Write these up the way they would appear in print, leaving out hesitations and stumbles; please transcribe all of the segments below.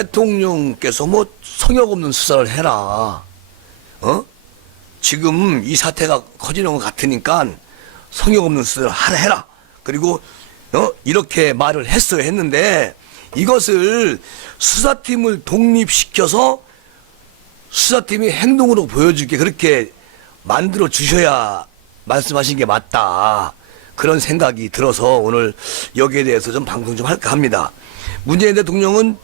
대통령께서 뭐 성역 없는 수사를 해라. 지금 이 사태가 커지는 것 같으니까 성역 없는 수사를 해라. 그리고 이렇게 말을 했어야 했는데 이것을 수사팀을 독립시켜서 수사팀이 행동으로 보여주게 그렇게 만들어 주셔야 말씀하신 게 맞다. 그런 생각이 들어서 오늘 여기에 대해서 좀 방송 좀 할까 합니다. 문재인 대통령은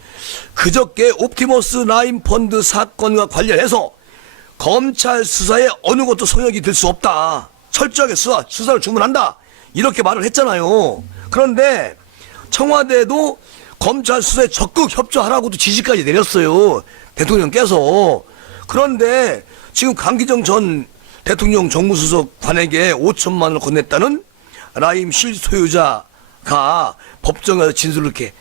그저께 옵티머스 라인 펀드 사건과 관련해서 검찰 수사에 어느 것도 성역이 될 수 없다. 철저하게 수사를 주문한다. 이렇게 말을 했잖아요. 그런데 청와대도 검찰 수사에 적극 협조하라고도 지시까지 내렸어요. 대통령께서. 그런데 지금 강기정 전 대통령 정무수석관에게 5천만 원을 건넸다는 라임 실소유자가 법정에서 진술을 이렇게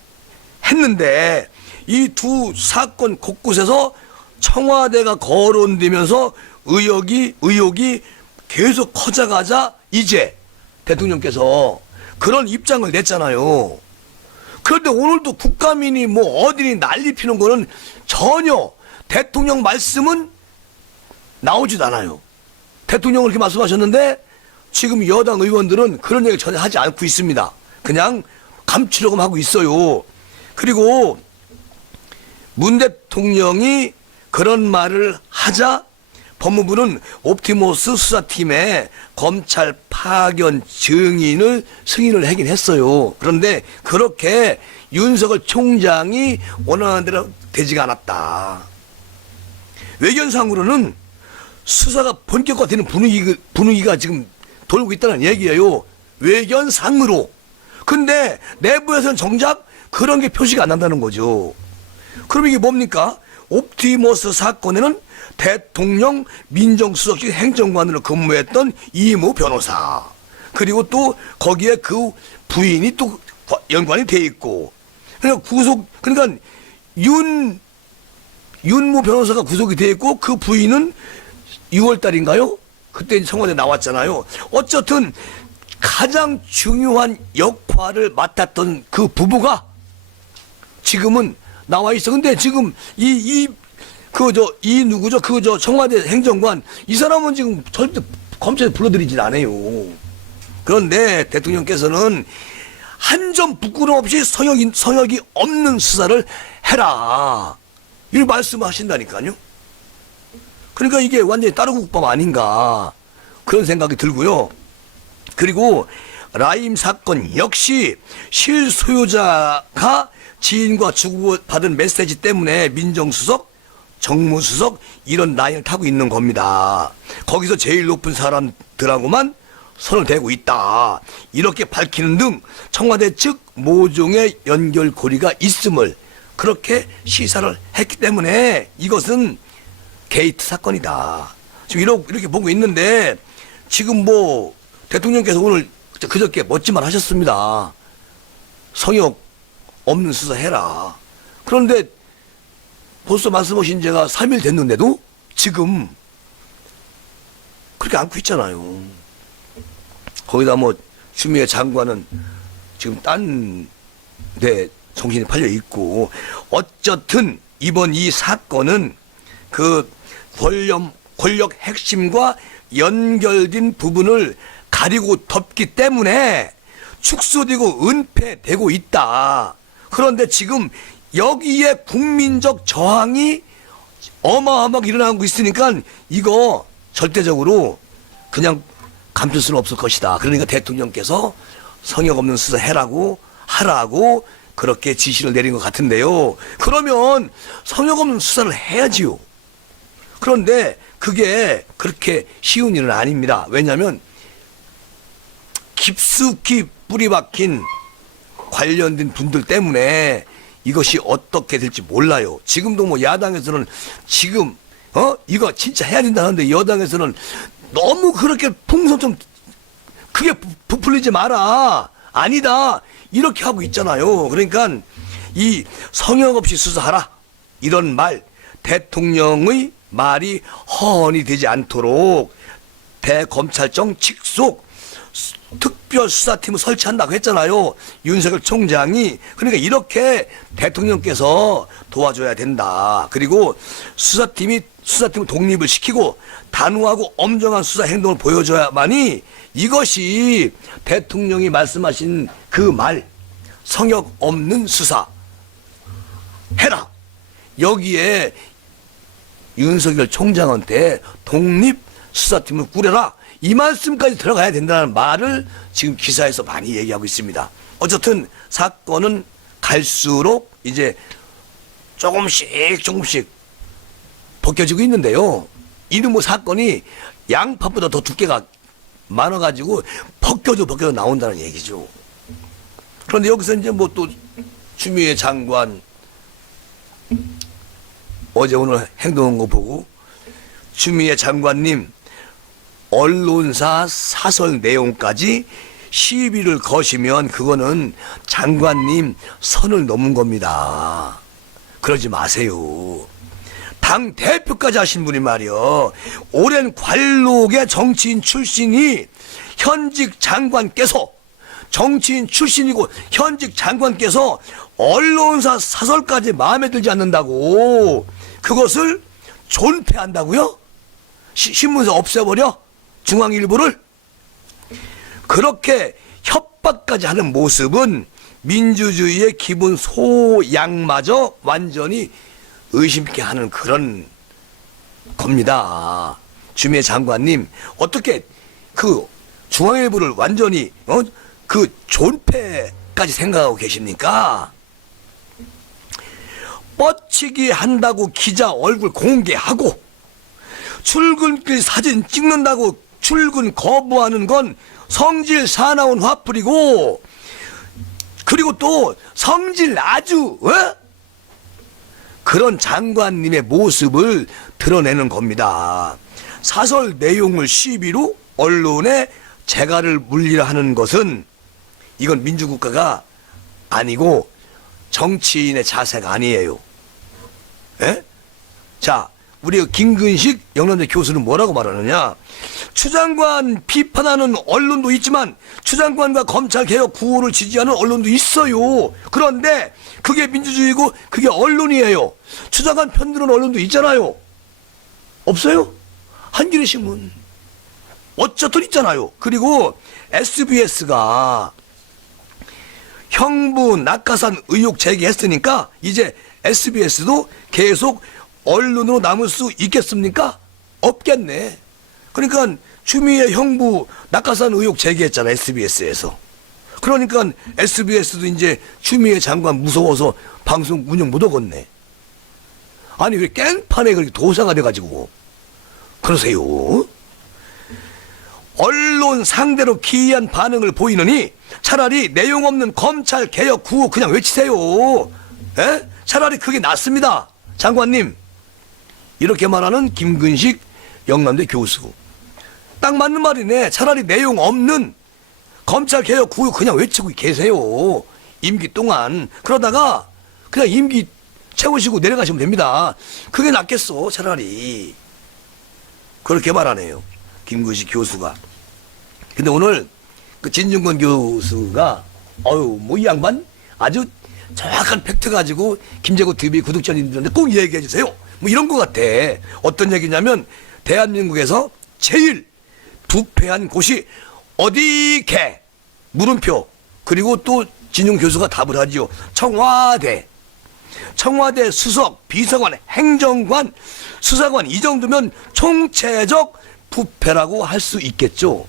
했는데 이 두 사건 곳곳에서 청와대가 거론되면서 의혹이 계속 커져가자 이제 대통령께서 그런 입장을 냈잖아요. 그런데 오늘도 국가민이 뭐 어디니 난리 피는 거는 전혀 대통령 말씀은 나오지도 않아요. 대통령은 그렇게 말씀하셨는데 지금 여당 의원들은 그런 얘기 전혀 하지 않고 있습니다. 그냥 감추려고 하고 있어요. 그리고 문 대통령이 그런 말을 하자 법무부는 옵티머스 수사팀에 검찰 파견 승인을 하긴 했어요. 그런데 그렇게 윤석열 총장이 원하는 대로 되지가 않았다. 외견상으로는 수사가 본격화되는 분위기가 지금 돌고 있다는 얘기예요. 외견상으로. 근데 내부에서는 정작 그런 게 표시가 안 난다는 거죠. 그럼 이게 뭡니까? 옵티머스 사건에는 대통령 민정수석실 행정관으로 근무했던 이모 변호사, 그리고 또 거기에 그 부인이 또 연관이 돼 있고, 그러니까 윤모 변호사가 구속이 돼 있고 그 부인은 6월 달인가요? 그때 청와대 나왔잖아요. 어쨌든 가장 중요한 역할을 맡았던 그 부부가 지금은 나와 있어. 근데 지금 청와대 행정관 이 사람은 지금 절대 검찰에 불러들이질 않아요. 그런데 대통령께서는 한 점 부끄럼 없이 성역이 없는 수사를 해라. 이 말씀하신다니까요. 그러니까 이게 완전히 따르국밥 아닌가 그런 생각이 들고요. 그리고 라임 사건 역시 실소유자가 지인과 주고받은 메시지 때문에 민정수석, 정무수석 이런 라인을 타고 있는 겁니다. 거기서 제일 높은 사람들하고만 손을 대고 있다. 이렇게 밝히는 등 청와대 측 모종의 연결고리가 있음을 그렇게 시사를 했기 때문에 이것은 게이트 사건이다. 지금 이렇게 보고 있는데 지금 뭐 대통령께서 오늘 그저께 멋진 말 하셨습니다. 성역 없는 수사 해라. 그런데 벌써 말씀하신 지가 3일 됐는데도 지금 그렇게 안고 있잖아요. 거기다 뭐 추미애 장관은 지금 딴 데 정신이 팔려 있고, 어쨌든 이번 이 사건은 그 권력 핵심과 연결된 부분을 가리고 덮기 때문에 축소되고 은폐되고 있다. 그런데 지금 여기에 국민적 저항이 어마어마하게 일어나고 있으니까 이거 절대적으로 그냥 감출 수는 없을 것이다. 그러니까 대통령께서 성역 없는 수사 하라고 그렇게 지시를 내린 것 같은데요. 그러면 성역 없는 수사를 해야지요. 그런데 그게 그렇게 쉬운 일은 아닙니다. 왜냐하면 깊숙이 뿌리 박힌 관련된 분들 때문에 이것이 어떻게 될지 몰라요. 지금도 뭐 야당에서는 지금 이거 진짜 해야 된다는데 여당에서는 너무 그렇게 풍선 좀 크게 부풀리지 마라. 아니다. 이렇게 하고 있잖아요. 그러니까 이 성역 없이 수사하라. 이런 말, 대통령의 말이 허언이 되지 않도록 대검찰청 직속 특별 특별수사팀을 설치한다고 했잖아요. 윤석열 총장이. 그러니까 이렇게 대통령께서 도와줘야 된다. 그리고 수사팀을 독립을 시키고 단호하고 엄정한 수사 행동을 보여줘야만이 이것이 대통령이 말씀하신 그 말, 성역 없는 수사 해라. 여기에 윤석열 총장한테 독립수사팀을 꾸려라. 이 말씀까지 들어가야 된다는 말을 지금 기사에서 많이 얘기하고 있습니다. 어쨌든 사건은 갈수록 이제 조금씩 벗겨지고 있는데요. 이놈의 사건이 양파보다 더 두께가 많아가지고 벗겨져 나온다는 얘기죠. 그런데 여기서 이제 뭐 또 추미애 장관 어제 오늘 행동한 거 보고 추미애 장관님 언론사 사설 내용까지 시비를 거시면 그거는 장관님 선을 넘은 겁니다. 그러지 마세요. 당 대표까지 하신 분이 말이요. 오랜 관록의 정치인 출신이 현직 장관께서 정치인 출신이고 현직 장관께서 언론사 사설까지 마음에 들지 않는다고 그것을 존폐한다고요? 신문사 없애버려? 중앙일보를? 그렇게 협박까지 하는 모습은 민주주의의 기본 소양마저 완전히 의심있게 하는 그런 겁니다. 추미애 장관님 어떻게 그 중앙일보를 완전히 그 존폐까지 생각하고 계십니까? 뻗치기 한다고 기자 얼굴 공개하고 출근길 사진 찍는다고 출근 거부하는 건 성질 사나운 화풀이고 그리고 또 성질 아주 그런 장관님의 모습을 드러내는 겁니다. 사설 내용을 시비로 언론에 재갈을 물리려 하는 것은 이건 민주국가가 아니고 정치인의 자세가 아니에요. 에? 자, 우리 김근식 영남대 교수는 뭐라고 말하느냐? 추 장관 비판하는 언론도 있지만 추 장관과 검찰개혁 구호를 지지하는 언론도 있어요. 그런데 그게 민주주의고 그게 언론이에요. 추 장관 편드는 언론도 있잖아요. 없어요? 한겨레 신문 어쨌든 있잖아요. 그리고 SBS가 형부 낙하산 의혹 제기했으니까 이제 SBS도 계속 언론으로 남을 수 있겠습니까? 없겠네. 그러니까 추미애 형부 낙하산 의혹 제기했잖아, SBS에서. 그러니까 SBS도 이제 추미애 장관 무서워서 방송 운영 못 하겠네. 아니 왜 깽판에 그렇게 도사가 돼가지고 그러세요? 언론 상대로 기이한 반응을 보이느니 차라리 내용 없는 검찰 개혁 구호 그냥 외치세요. 에? 차라리 그게 낫습니다. 장관님. 이렇게 말하는 김근식 영남대 교수. 딱 맞는 말이네. 차라리 내용 없는 검찰 개혁 구호 그냥 외치고 계세요. 임기 동안. 그러다가 그냥 임기 채우시고 내려가시면 됩니다. 그게 낫겠어, 차라리. 그렇게 말하네요. 김근식 교수가. 근데 오늘 그 진중권 교수가 뭐 이 양반 아주 정확한 팩트 가지고 김재고 TV 구독자님들한테 꼭 얘기해 주세요. 뭐 이런 것 같아. 어떤 얘기냐면 대한민국에서 제일 부패한 곳이 어디게? 물음표. 그리고 또 진중 교수가 답을 하지요. 청와대. 청와대 수석, 비서관, 행정관, 수사관 이 정도면 총체적 부패라고 할 수 있겠죠.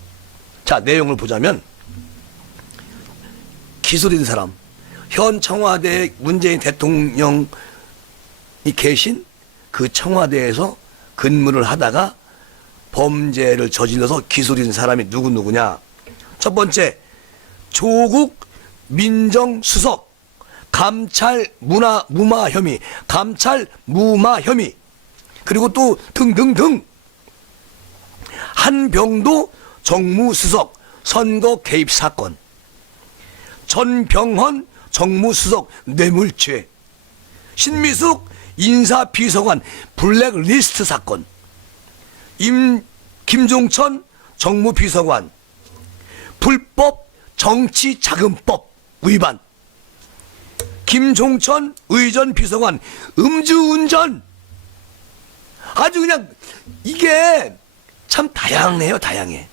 자, 내용을 보자면 기소된 사람, 현 청와대 문재인 대통령이 계신 그 청와대에서 근무를 하다가 범죄를 저질러서 기소된 사람이 누구냐. 첫 번째, 조국 민정수석, 감찰 무마 혐의, 감찰 무마 혐의, 그리고 또 등등등. 한병도 정무수석 선거 개입 사건, 전병헌 정무수석 뇌물죄, 신미숙 인사비서관 블랙리스트 사건, 김종천 정무비서관 불법 정치자금법 위반, 김종천 의전 비서관 음주운전. 아주 그냥 이게 참 다양해요. 다양해.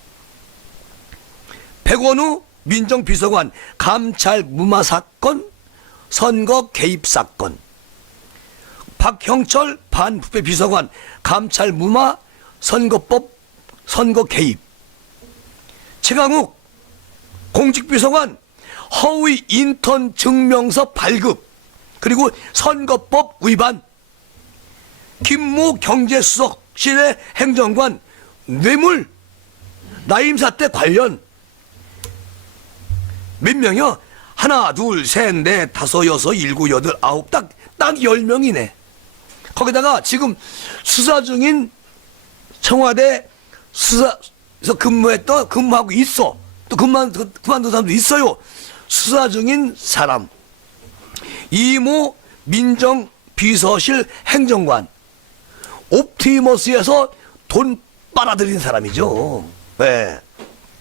백원우 민정비서관 감찰 무마 사건, 선거 개입 사건, 박형철 반부패 비서관 감찰 무마, 선거법 선거 개입, 최강욱 공직비서관 허위 인턴 증명서 발급, 그리고 선거법 위반, 김모 경제수석실의 행정관 뇌물 나임사 때 관련. 몇 명이요? 하나, 둘, 셋, 넷, 다섯, 여섯, 일곱, 여덟, 아홉, 딱 10명이네. 거기다가 지금 수사 중인 청와대 수사에서 근무하고 있어. 또 그만둔 사람도 있어요. 수사 중인 사람. 이모 민정비서실 행정관. 옵티머스에서 돈 빨아들인 사람이죠. 네.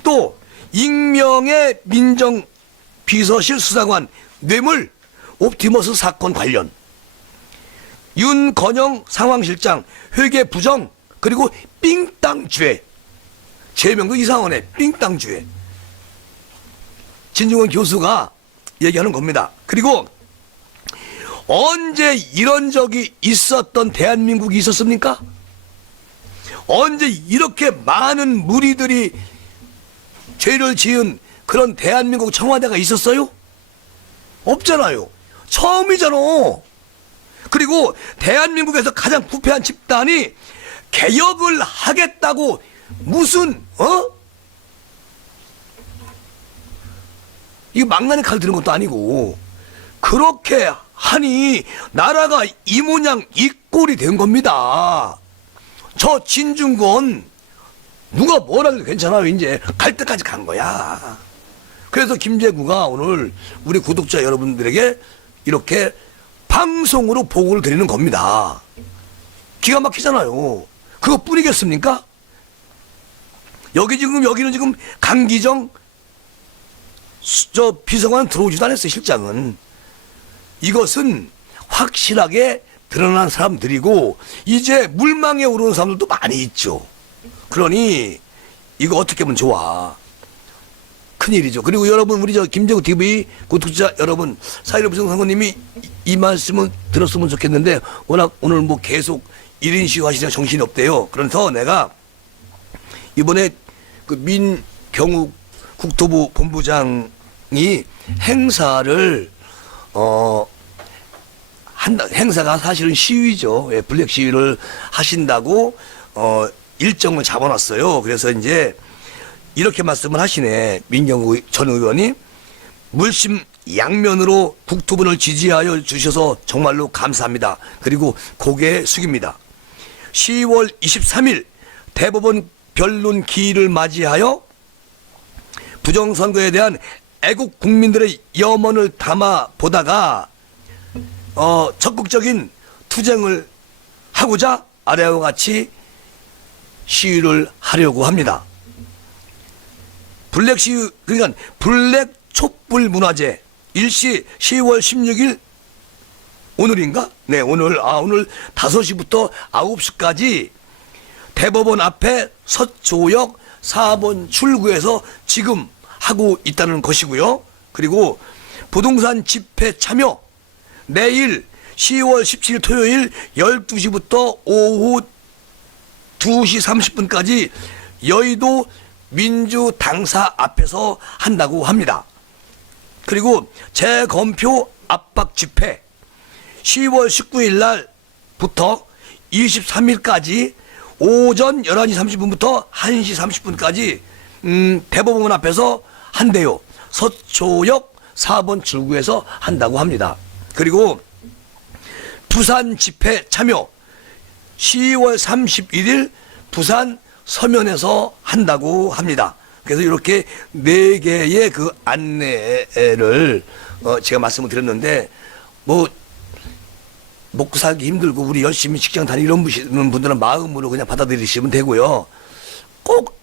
또 익명의 민정비서실 수사관 뇌물 옵티머스 사건 관련. 윤건영 상황실장 회계 부정, 그리고 삥땅죄. 제명도 이상하네. 삥땅죄. 진중권 교수가 얘기하는 겁니다. 그리고 언제 이런 적이 있었던 대한민국이 있었습니까? 언제 이렇게 많은 무리들이 죄를 지은 그런 대한민국 청와대가 있었어요? 없잖아요. 처음이잖아. 그리고 대한민국에서 가장 부패한 집단이 개혁을 하겠다고 무슨 이거 망나니 칼 드는 것도 아니고 그렇게 하니 나라가 이 모양 이 꼴이 된 겁니다. 저 진중권 누가 뭐라 해도 괜찮아요. 이제 갈 때까지 간 거야. 그래서 김재구가 오늘 우리 구독자 여러분들에게 이렇게 방송으로 보고를 드리는 겁니다. 기가 막히잖아요. 그것뿐이겠습니까? 여기는 지금 강기정 비서관 들어오지도 않았어요. 실장은. 이것은 확실하게 드러난 사람들이고 이제 물망에 오르는 사람들도 많이 있죠. 그러니 이거 어떻게 하면 좋아. 큰일이죠. 그리고 여러분, 우리 김재구 TV 구독자 여러분, 사일오 부정선거님이 이 말씀을 들었으면 좋겠는데 워낙 오늘 뭐 계속 1인 시위 하시느라 정신이 없대요. 그래서 내가 이번에 그 민경욱 국토부 본부장이 행사를 행사가 사실은 시위죠. 예, 블랙 시위를 하신다고 일정을 잡아놨어요. 그래서 이제 이렇게 말씀을 하시네. 민경욱 전 의원이 물심 양면으로 국토부를 지지하여 주셔서 정말로 감사합니다. 그리고 고개 숙입니다. 10월 23일 대법원 변론 기일을 맞이하여 부정선거에 대한 애국 국민들의 염원을 담아 보다가 적극적인 투쟁을 하고자 아래와 같이 시위를 하려고 합니다. 블랙 시위, 그러니까 블랙 촛불 문화제 일시 10월 16일 오늘인가? 네, 오늘 5시부터 9시까지 대법원 앞에 서초역 4번 출구에서 지금 하고 있다는 것이고요. 그리고 부동산 집회 참여 내일 10월 17일 토요일 12시부터 오후 2시 30분까지 여의도 민주당사 앞에서 한다고 합니다. 그리고 재검표 압박 집회 10월 19일 날부터 23일까지 오전 11시 30분부터 1시 30분까지 대법원 앞에서 한대요. 서초역 4번 출구에서 한다고 합니다. 그리고 부산 집회 참여 10월 31일 부산 서면에서 한다고 합니다. 그래서 이렇게 4개의 그 안내를 제가 말씀을 드렸는데 뭐 먹고 살기 힘들고 우리 열심히 직장 다니는 분들은 마음으로 그냥 받아들이시면 되고요. 꼭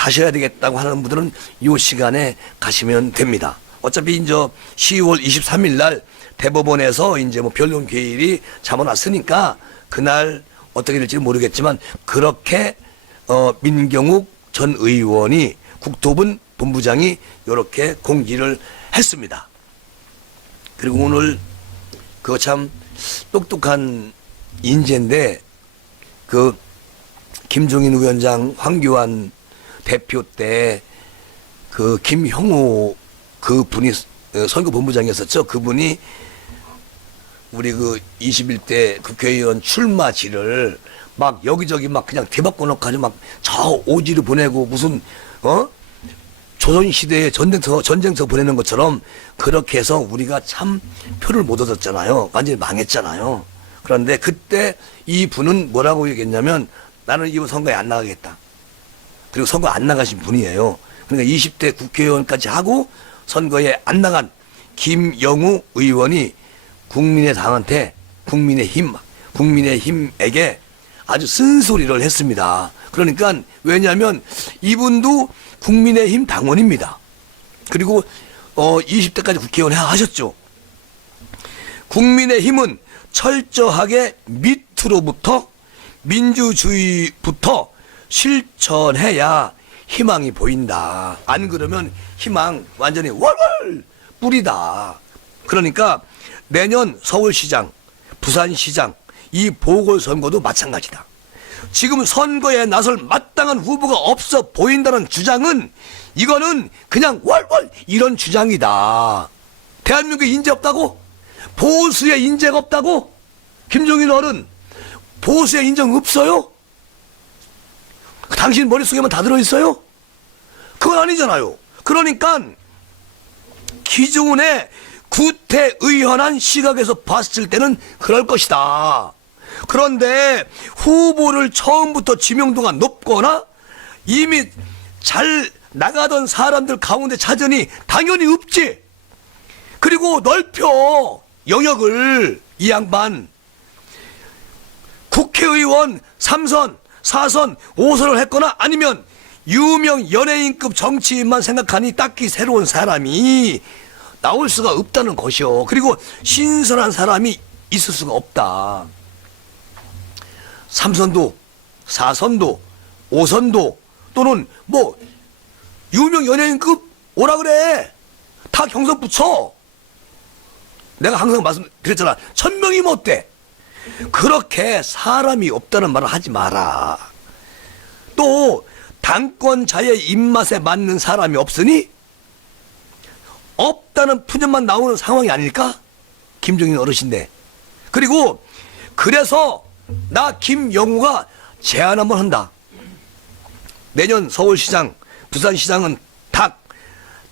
가셔야 되겠다고 하는 분들은 이 시간에 가시면 됩니다. 어차피 이제 10월 23일 날 대법원에서 이제 뭐 변론 기일이 잡아놨으니까 그날 어떻게 될지 모르겠지만 그렇게 민경욱 전 의원이 국토부 본부장이 이렇게 공지를 했습니다. 그리고 오늘 그거 참 똑똑한 인재인데 그 김종인 위원장, 황교안 대표 때 그 김형호 그 분이 선거본부장이었었죠. 그분이 우리 그 21대 국회의원 출마지를 막 여기저기 막 그냥 대박고 넣고 막 저 오지를 보내고 무슨 조선시대에 전쟁터 보내는 것처럼 그렇게 해서 우리가 참 표를 못 얻었잖아요. 완전히 망했잖아요. 그런데 그때 이 분은 뭐라고 얘기했냐면 나는 이번 선거에 안 나가겠다. 그리고 선거 안 나가신 분이에요. 그러니까 20대 국회의원까지 하고 선거에 안 나간 김영우 의원이 국민의당한테 국민의힘에게 아주 쓴소리를 했습니다. 그러니까 왜냐하면 이분도 국민의힘 당원입니다. 그리고 20대까지 국회의원 하셨죠. 국민의힘은 철저하게 밑으로부터 민주주의부터 실천해야 희망이 보인다. 안 그러면 희망 완전히 월월 뿌리다. 그러니까 내년 서울시장, 부산시장 이 보궐선거도 마찬가지다. 지금 선거에 나설 마땅한 후보가 없어 보인다는 주장은 이거는 그냥 월월 이런 주장이다. 대한민국에 인재 없다고? 보수에 인재가 없다고? 김종인 어른 보수에 인정 없어요? 당신 머릿속에만 다 들어있어요? 그건 아니잖아요. 그러니까 기존의 구태의연한 시각에서 봤을 때는 그럴 것이다. 그런데 후보를 처음부터 지명도가 높거나 이미 잘 나가던 사람들 가운데 찾으니 당연히 없지. 그리고 넓혀 영역을 이 양반 국회의원 3선, 4선, 5선을 했거나 아니면 유명 연예인급 정치인만 생각하니 딱히 새로운 사람이 나올 수가 없다는 것이요. 그리고 신선한 사람이 있을 수가 없다. 3선도, 4선도, 5선도 또는 뭐 유명 연예인급 오라 그래. 다 경선 붙여. 내가 항상 말씀드렸잖아. 1000명이면 어때? 그렇게 사람이 없다는 말을 하지 마라. 또 당권자의 입맛에 맞는 사람이 없으니 없다는 푸념만 나오는 상황이 아닐까? 김종인 어르신데. 그리고 그래서 나 김영우가 제안 한번 한다. 내년 서울시장, 부산시장은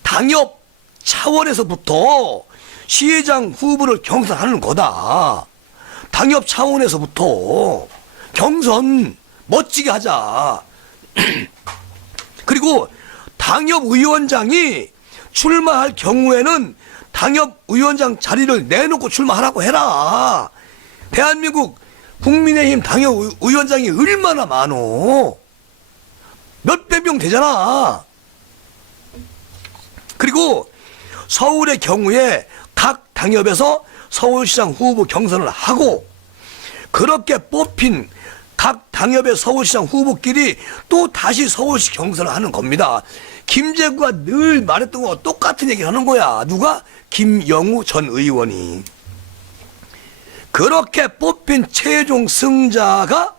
당협 차원에서부터 시장 후보를 경선하는 거다. 당협 차원에서부터 경선 멋지게 하자. 그리고 당협위원장이 출마할 경우에는 당협위원장 자리를 내놓고 출마하라고 해라. 대한민국 국민의힘 당협위원장이 얼마나 많어. 몇백 명 되잖아. 그리고 서울의 경우에 각 당협에서 서울시장 후보 경선을 하고 그렇게 뽑힌 각 당협의 서울시장 후보끼리 또 다시 서울시 경선을 하는 겁니다. 김재구가 늘 말했던 거와 똑같은 얘기를 하는 거야. 누가? 김영우 전 의원이. 그렇게 뽑힌 최종 승자가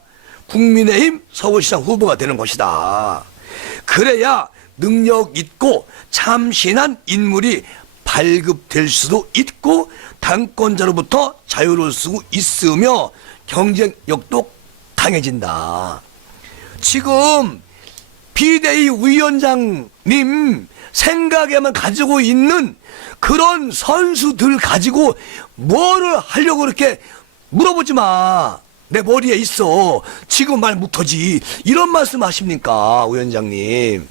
국민의힘 서울시장 후보가 되는 것이다. 그래야 능력 있고 참신한 인물이 발급될 수도 있고 당권자로부터 자유로울 수 있으며 경쟁력도 강해진다. 지금 비대위 위원장님 생각에만 가지고 있는 그런 선수들 가지고 뭐를 하려고 그렇게 물어보지 마. 내 머리에 있어. 지금 말 못하지. 이런 말씀 하십니까, 위원장님?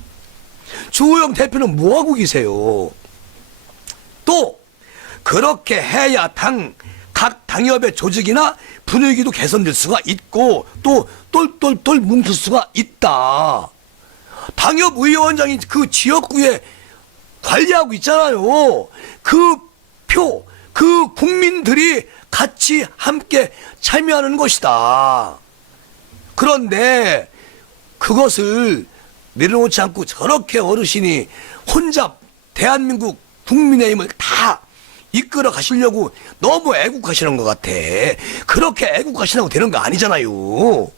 주호영 대표는 뭐하고 계세요? 또 그렇게 해야 각 당협의 조직이나 분위기도 개선될 수가 있고 또 똘똘똘 뭉칠 수가 있다. 당협의원장이 그 지역구에 관리하고 있잖아요. 그 표, 그 국민들이 같이 함께 참여하는 것이다. 그런데 그것을 내려놓지 않고 저렇게 어르신이 혼자 대한민국 국민의힘을 다 이끌어 가시려고 너무 애국하시는 것 같아. 그렇게 애국하시라고 되는 거 아니잖아요.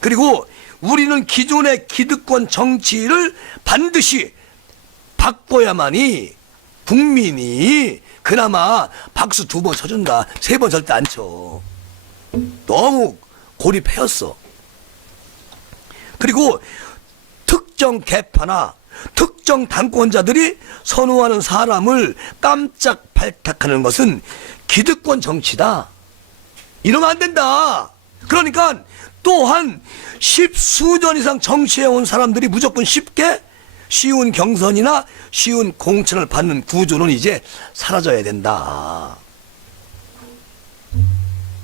그리고 우리는 기존의 기득권 정치를 반드시 바꿔야만이 국민이 그나마 박수 2번 쳐준다. 3번 절대 안 쳐. 너무 고립해였어. 그리고 특정 계파나 특정 당권자들이 선호하는 사람을 깜짝 발탁하는 것은 기득권 정치다. 이러면 안 된다. 그러니까 또한 10수년 이상 정치해온 사람들이 무조건 쉽게 쉬운 경선이나 쉬운 공천을 받는 구조는 이제 사라져야 된다.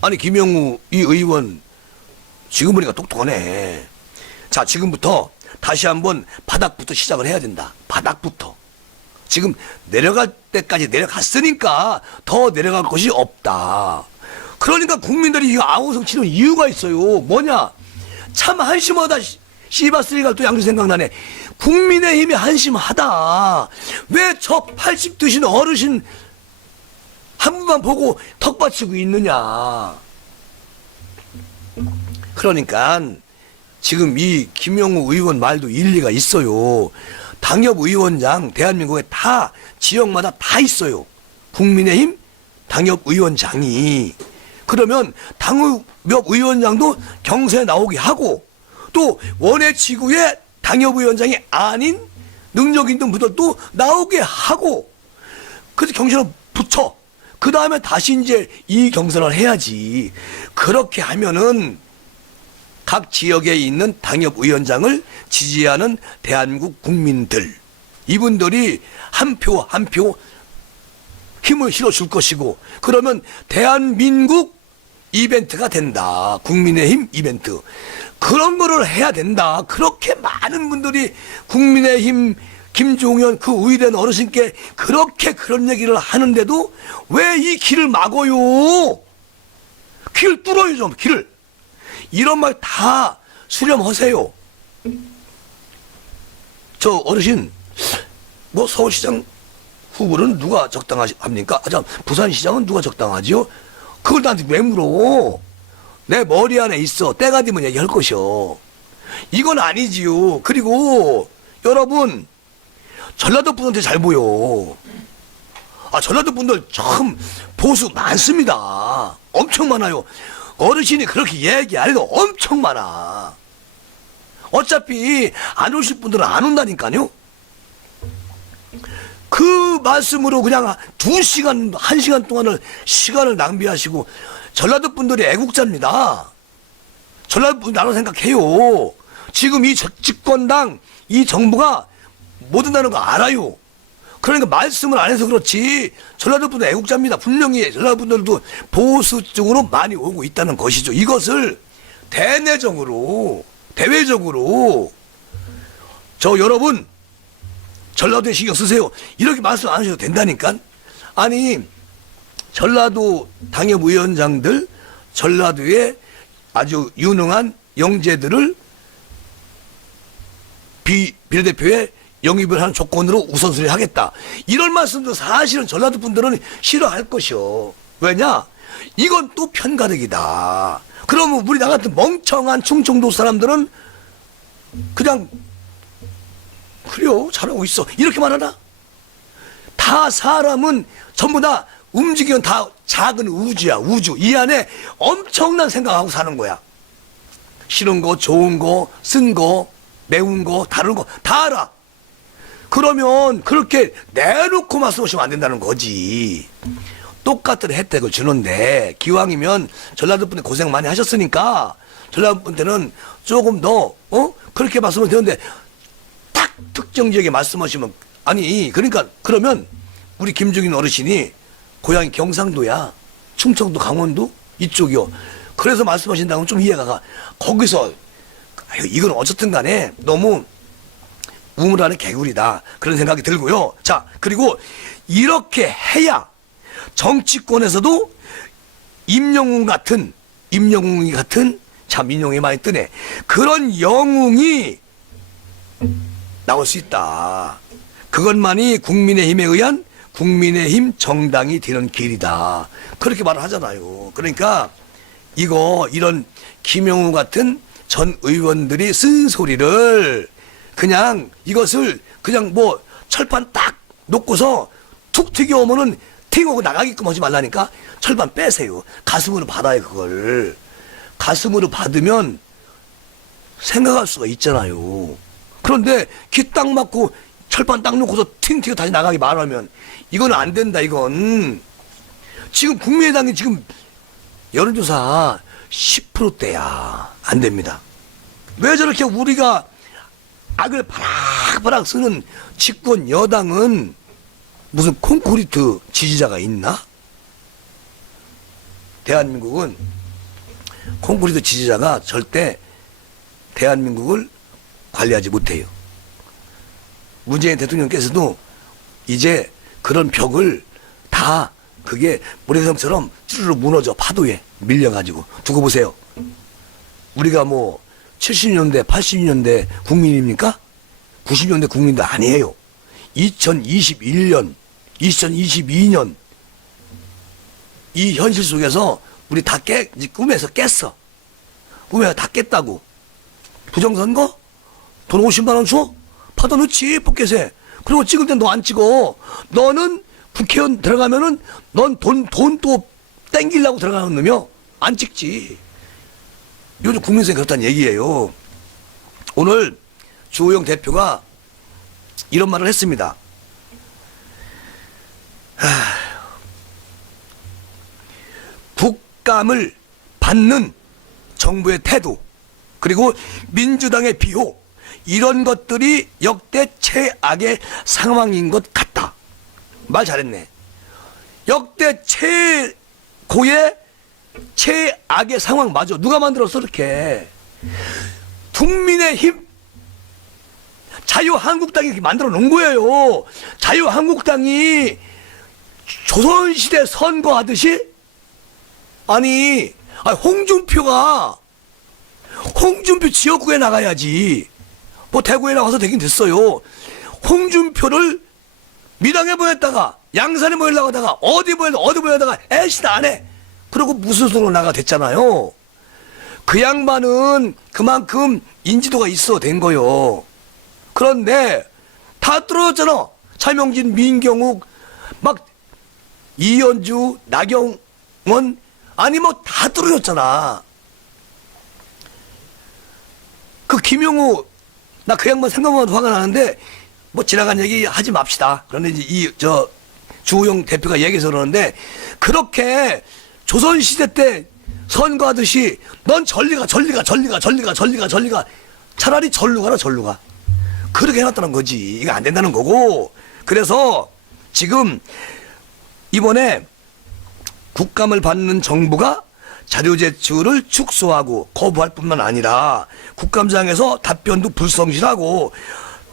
아니 김영우 이 의원 지금 보니까 똑똑하네. 자, 지금부터 다시 한번 바닥부터 시작을 해야 된다. 바닥부터. 지금 내려갈 때까지 내려갔으니까 더 내려갈 것이 없다. 그러니까 국민들이 이거 아우성 치는 이유가 있어요. 뭐냐? 참 한심하다. 씨바스리가 또 양주 생각나네. 국민의힘이 한심하다. 왜 저 80 드신 어르신 한 분만 보고 턱받치고 있느냐. 그러니까 지금 이 김영우 의원 말도 일리가 있어요. 당협의원장 대한민국에 다 지역마다 다 있어요. 국민의힘 당협의원장이. 그러면 당협의원장도 경선에 나오게 하고 또 원외지구의 당협위원장이 아닌 능력 있는 분들도 나오게 하고 그래서 경선을 붙여. 그 다음에 다시 이제 이 경선을 해야지. 그렇게 하면은 각 지역에 있는 당협위원장을 지지하는 대한민국 국민들, 이분들이 한 표 한 표 힘을 실어줄 것이고, 그러면 대한민국 이벤트가 된다. 국민의힘 이벤트. 그런 거를 해야 된다. 그렇게 많은 분들이 국민의힘 김종현 그 의된 어르신께 그렇게 그런 얘기를 하는데도 왜 이 길을 막어요? 길을 뚫어요, 좀 길을. 이런 말 다 수렴하세요. 저 어르신, 뭐 서울시장 후보는 누가 적당합니까? 참 부산시장은 누가 적당하지요? 그걸 나한테 왜 물어? 내 머리 안에 있어. 때가 되면 얘기할 것이요. 이건 아니지요. 그리고 여러분, 전라도 분한테 잘 보여. 아, 전라도 분들 참 보수 많습니다. 엄청 많아요. 어르신이 그렇게 얘기 안 해도 엄청 많아. 어차피 안 오실 분들은 안 온다니까요. 그 말씀으로 그냥 2시간, 1시간 동안을 시간을 낭비하시고, 전라도 분들이 애국자입니다. 전라도 분들 나로 생각해요. 지금 이 집권당, 이 정부가 못 온다는 거 알아요. 그러니까 말씀을 안 해서 그렇지, 전라도 분들 애국자입니다. 분명히 전라도 분들도 보수 쪽으로 많이 오고 있다는 것이죠. 이것을 대내적으로, 대외적으로, 저 여러분, 전라도에 신경 쓰세요. 이렇게 말씀 안 하셔도 된다니까. 아니, 전라도 당협위원장들, 전라도에 아주 유능한 영재들을 비례대표에 영입을 하는 조건으로 우선순위 하겠다. 이런 말씀도 사실은 전라도 분들은 싫어할 것이요. 왜냐? 이건 또 편가르기다. 그러면 우리 나 같은 멍청한 충청도 사람들은 그냥 그래요, 잘하고 있어, 이렇게만 하나? 다 사람은 전부 다 움직이는 다 작은 우주야. 우주. 이 안에 엄청난 생각하고 사는 거야. 싫은 거, 좋은 거, 쓴 거, 매운 거, 다른 거 다 알아. 그러면 그렇게 내놓고 말씀하시면 안 된다는 거지. 똑같은 혜택을 주는데 기왕이면 전라도 분들 고생 많이 하셨으니까 전라도 분들은 조금 더 그렇게 말씀을 드렸는데 딱 특정 지역에 말씀하시면, 아니 그러니까 그러면 우리 김종인 어르신이 고향이 경상도야, 충청도, 강원도 이쪽이요. 그래서 말씀하신다면 좀 이해가 가. 거기서 아유, 이건 어쨌든 간에 너무 우물 안에 개구리다. 그런 생각이 들고요. 자, 그리고 이렇게 해야 정치권에서도 임영웅이 같은 참 인용이 많이 뜨네. 그런 영웅이 나올 수 있다. 그것만이 국민의힘에 의한 국민의힘 정당이 되는 길이다. 그렇게 말을 하잖아요. 그러니까 이런 김영우 같은 전 의원들이 쓴 소리를 그냥 이것을 그냥 뭐 철판 딱 놓고서 툭 튀겨오면은 팅하고 나가게끔 하지 말라니까 철판 빼세요. 가슴으로 받아요, 그걸. 가슴으로 받으면 생각할 수가 있잖아요. 그런데 귀 딱 막고 철판 딱 놓고서 팅 튀겨 다시 나가기 말하면 이건 안 된다, 이건. 지금 국민의당이 지금 여론조사 10%대야. 안 됩니다. 왜 저렇게 우리가 악을 바락바락 쓰는 집권 여당은 무슨 콘크리트 지지자가 있나? 대한민국은 콘크리트 지지자가 절대 대한민국을 관리하지 못해요. 문재인 대통령께서도 이제 그런 벽을 다 그게 모래성처럼 쭈르르 무너져 파도에 밀려가지고 두고 보세요. 우리가 뭐 70년대 80년대 국민입니까? 90년대 국민도 아니에요. 2021년 2022년 이 현실 속에서 우리 다 이제 꿈에서 깼어. 꿈에서 다 깼다고. 부정선거? 돈 50만 원 줘? 받아 넣지 포켓에. 그리고 찍을 땐 너 안 찍어. 너는 국회의원 들어가면은 넌 돈 또 땡기려고 들어가는 놈이요. 안 찍지. 요즘 국민성이 그렇다는 얘기예요. 오늘 주호영 대표가 이런 말을 했습니다. 국감을 받는 정부의 태도, 그리고 민주당의 비호, 이런 것들이 역대 최악의 상황인 것 같다. 말 잘했네. 역대 최고의 최악의 상황 맞아. 누가 만들었어 이렇게. 국민의힘 자유한국당이 이렇게 만들어 놓은 거예요. 자유한국당이 조선시대 선거하듯이 아니 홍준표 지역구에 나가야지. 뭐 대구에 나가서 되긴 됐어요. 홍준표를 밀양에 보냈다가 양산에 보내려고 하다가 어디 보내다가 애시도 안 해. 그리고 무소속으로 나가 됐잖아요. 그 양반은 그만큼 인지도가 있어 된 거요. 그런데 다 떨어졌잖아. 차명진, 민경욱, 막 이현주, 나경원, 아니 뭐 다 떨어졌잖아. 그 김영우, 나 그 양반 생각만 화가 나는데 뭐 지나간 얘기 하지 맙시다. 그런데 이제 주호영 대표가 얘기해서 그러는데, 그렇게 조선시대 때 선거하듯이 넌 전리가 차라리 절로 가. 그렇게 해놨다는 거지. 이거 안 된다는 거고. 그래서 지금 이번에 국감을 받는 정부가 자료 제출을 축소하고 거부할 뿐만 아니라 국감장에서 답변도 불성실하고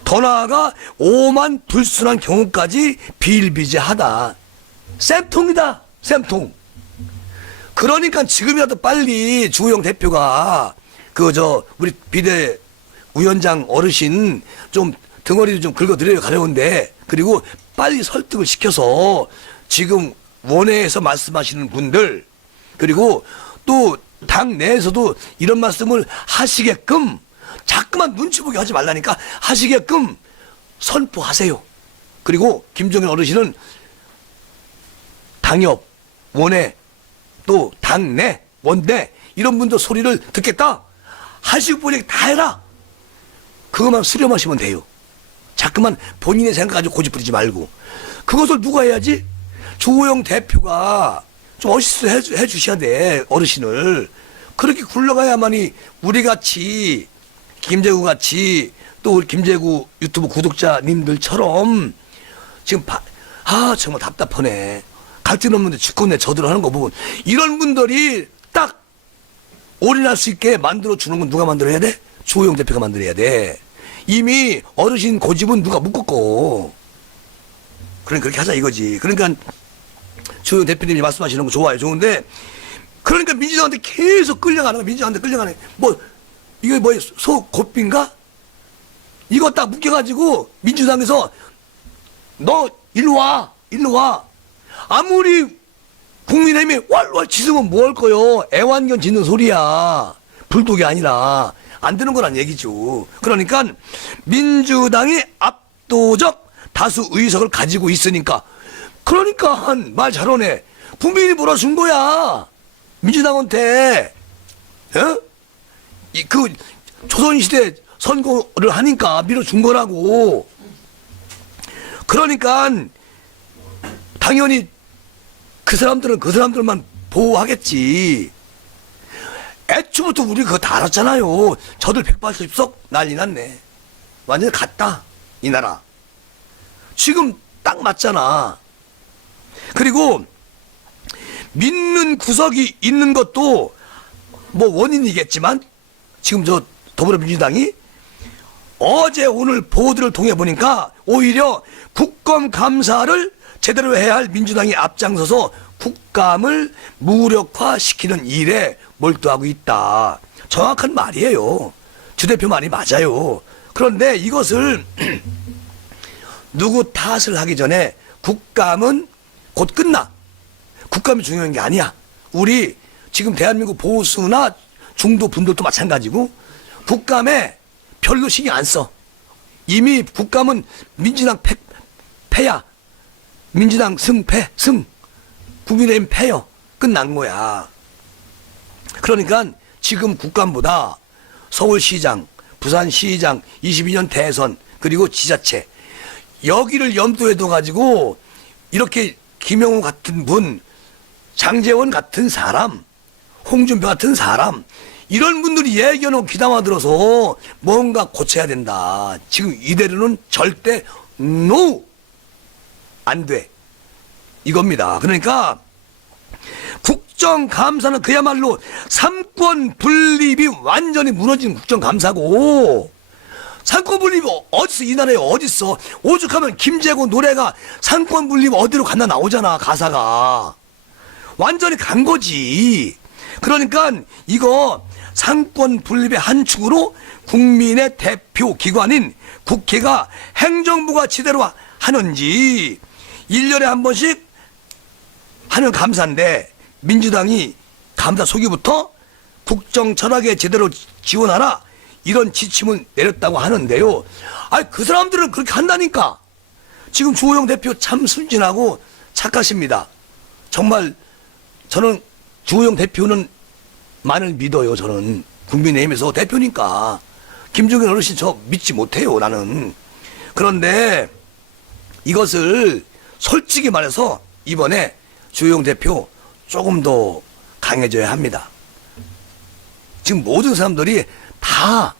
더 나아가 오만 불순한 경우까지 비일비재하다. 쌤통이다. 쌤통. 그러니까 지금이라도 빨리 주호영 대표가 우리 비대위원장 어르신 좀 등어리를 좀 긁어드려야 가려운데, 그리고 빨리 설득을 시켜서 지금 원회에서 말씀하시는 분들, 그리고 또 당 내에서도 이런 말씀을 하시게끔, 자꾸만 눈치 보게 하지 말라니까 하시게끔 선포하세요. 그리고 김종인 어르신은 당협, 원회, 또 당내, 원내 이런 분들 소리를 듣겠다 하시고 보니 다 해라. 그것만 수렴하시면 돼요. 자꾸만 본인의 생각 가지고 고집부리지 말고. 그것을 누가 해야지? 주호영 대표가 좀 어시스트 해주셔야 돼. 어르신을. 그렇게 굴러가야만이 우리같이, 김재구같이, 또 우리 김재구 유튜브 구독자님들처럼 지금 정말 답답하네. 갈등 없는데 직권내 저들을 하는 거 보면 이런 분들이 딱 올인할 수 있게 만들어주는 건 누가 만들어야 돼? 주호영 대표가 만들어야 돼. 이미 어르신 고집은 누가 묶었고. 그러니까 그렇게 하자 이거지. 그러니까 주호영 대표님이 말씀하시는 거 좋아요. 좋은데 그러니까 민주당한테 계속 끌려가는 거야. 민주당한테 끌려가는 거야. 뭐 이게 뭐 소곱빈가? 이거 딱 묶여가지고 민주당에서 너 일로 와. 일로 와. 아무리 국민의힘이 왈왈 짖으면 뭐 할 거요. 애완견 짖는 소리야. 불독이 아니라 안 되는 거란 얘기죠. 그러니까 민주당이 압도적 다수 의석을 가지고 있으니까 그러니까 말 잘하네. 국민이 몰아준 거야. 민주당한테. 그 조선시대 선거를 하니까 밀어준 거라고. 그러니까 당연히 그 사람들은 그 사람들만 보호하겠지. 애초부터 우리 그거 다 알았잖아요. 저들 180석 난리 났네. 완전히 갔다 이 나라. 지금 딱 맞잖아. 그리고 믿는 구석이 있는 것도 뭐 원인이겠지만 지금 저 더불어민주당이 어제 오늘 보도를 통해 보니까 오히려 국감감사를 제대로 해야 할 민주당이 앞장서서 국감을 무력화시키는 일에 몰두하고 있다. 정확한 말이에요. 주 대표 말이 맞아요. 그런데 이것을 누구 탓을 하기 전에 국감은 곧 끝나. 국감이 중요한 게 아니야. 우리 지금 대한민국 보수나 중도 분들도 마찬가지고 국감에 별로 신경 안 써. 이미 국감은 민주당 패야. 민주당 승. 국민의힘 패요. 끝난 거야. 그러니까 지금 국감보다 서울시장, 부산시장, 22년 대선, 그리고 지자체 여기를 염두에 둬가지고 이렇게 김영우 같은 분, 장제원 같은 사람, 홍준표 같은 사람 이런 분들이 얘기하는 귀담아 들어서 뭔가 고쳐야 된다. 지금 이대로는 절대 NO! 안 돼. 이겁니다. 그러니까 국정감사는 그야말로 삼권 분립이 완전히 무너진 국정감사고 삼권 분립이 어딨어? 이 나라에 어딨어? 오죽하면 김재고 노래가 삼권 분립 어디로 갔나 나오잖아. 가사가. 완전히 간 거지. 그러니까 이거 상권 분립의 한 축으로 국민의 대표 기관인 국회가 행정부가 제대로 하는지 1년에 한 번씩 하는 감사인데 민주당이 감사 소기부터 국정 철학에 제대로 지원하라 이런 지침을 내렸다고 하는데요. 그 사람들은 그렇게 한다니까. 지금 주호영 대표 참 순진하고 착하십니다. 정말 저는 주호영 대표는 만을 믿어요. 저는 국민의힘에서 대표니까. 김종인 어르신 저 믿지 못해요. 나는. 그런데 이것을 솔직히 말해서 이번에 주호영 대표 조금 더 강해져야 합니다. 지금 모든 사람들이 다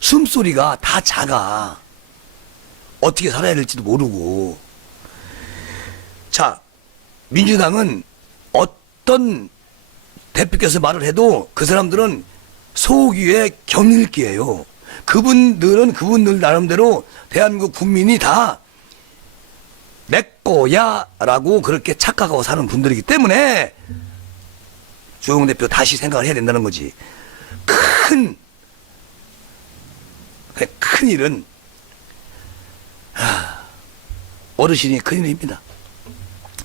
숨소리가 다 작아. 어떻게 살아야 될지도 모르고. 자, 민주당은 어떤 대표께서 말을 해도 그 사람들은 소기의 경일기예요. 그분들은 그분들 나름대로 대한민국 국민이 다 내 거야 라고 그렇게 착각하고 사는 분들이기 때문에 주호영 대표 다시 생각을 해야 된다는 거지. 큰 일은 어르신이 큰일입니다.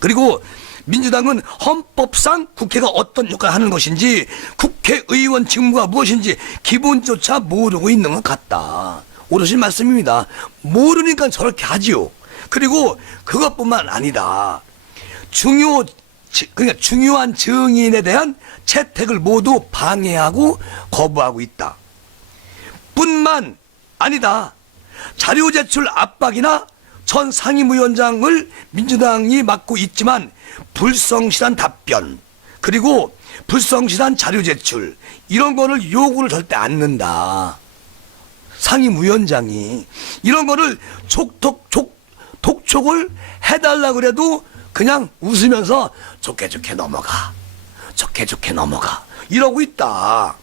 그리고 민주당은 헌법상 국회가 어떤 역할을 하는 것인지 국회의원 직무가 무엇인지 기본조차 모르고 있는 것 같다. 어르신 말씀입니다. 모르니까 저렇게 하지요. 그리고 그것뿐만 아니다. 그러니까 중요한 증인에 대한 채택을 모두 방해하고 거부하고 있다. 뿐만 아니다. 자료 제출 압박이나 전 상임위원장을 민주당이 맡고 있지만 불성실한 답변 그리고 불성실한 자료 제출 이런 거를 요구를 절대 않는다. 상임위원장이 이런 거를 독촉을 해달라 그래도 그냥 웃으면서 좋게 넘어가. 좋게 넘어가. 이러고 있다.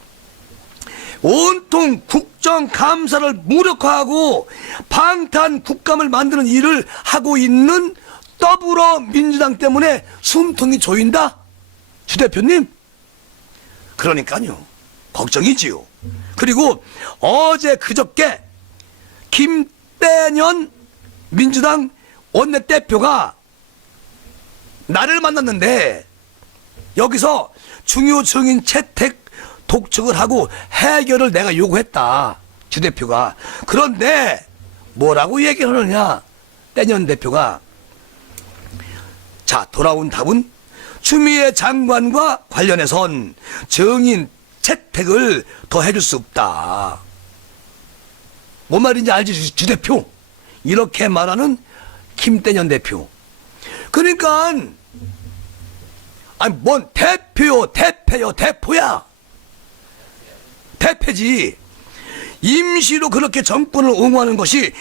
온통 국정감사를 무력화하고 방탄 국감을 만드는 일을 하고 있는 더불어민주당 때문에 숨통이 조인다? 주 대표님? 그러니까요. 걱정이지요. 그리고 어제 그저께 김대년 민주당 원내대표가 나를 만났는데 여기서 중요 증인 채택 독촉을 하고 해결을 내가 요구했다. 주 대표가. 그런데 뭐라고 얘기를 하느냐. 대년 대표가 자, 돌아온 답은 추미애 장관과 관련해선 증인 채택을 더 해줄 수 없다. 뭔 말인지 알지, 주 대표? 이렇게 말하는 김대년 대표. 그러니까 아니 뭔 대표요, 대표야. 대표지. 임시로 그렇게 정권을 옹호하는 것이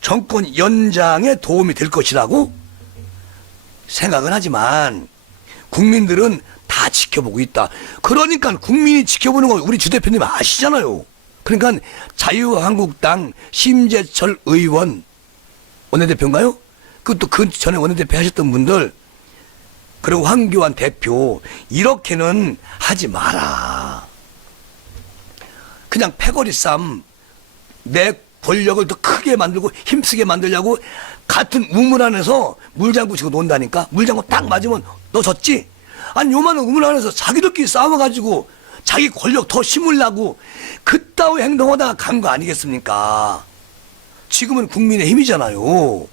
정권 연장에 도움이 될 것이라고 생각은 하지만 국민들은 다 지켜보고 있다. 그러니까 국민이 지켜보는 거 우리 주 대표님 아시잖아요. 그러니까 자유한국당 심재철 의원 원내대표인가요? 그것도 그 전에 원내대표 하셨던 분들, 그리고 황교안 대표, 이렇게는 하지 마라. 그냥 패거리 싸움, 내 권력을 더 크게 만들고 힘쓰게 만들려고 같은 우물 안에서 물장구 치고 논다니까. 물장구 딱 맞으면 너 졌지? 아니 요만한 우물 안에서 자기들끼리 싸워가지고 자기 권력 더 심으려고 그따위 행동하다가 간 거 아니겠습니까? 지금은 국민의 힘이잖아요.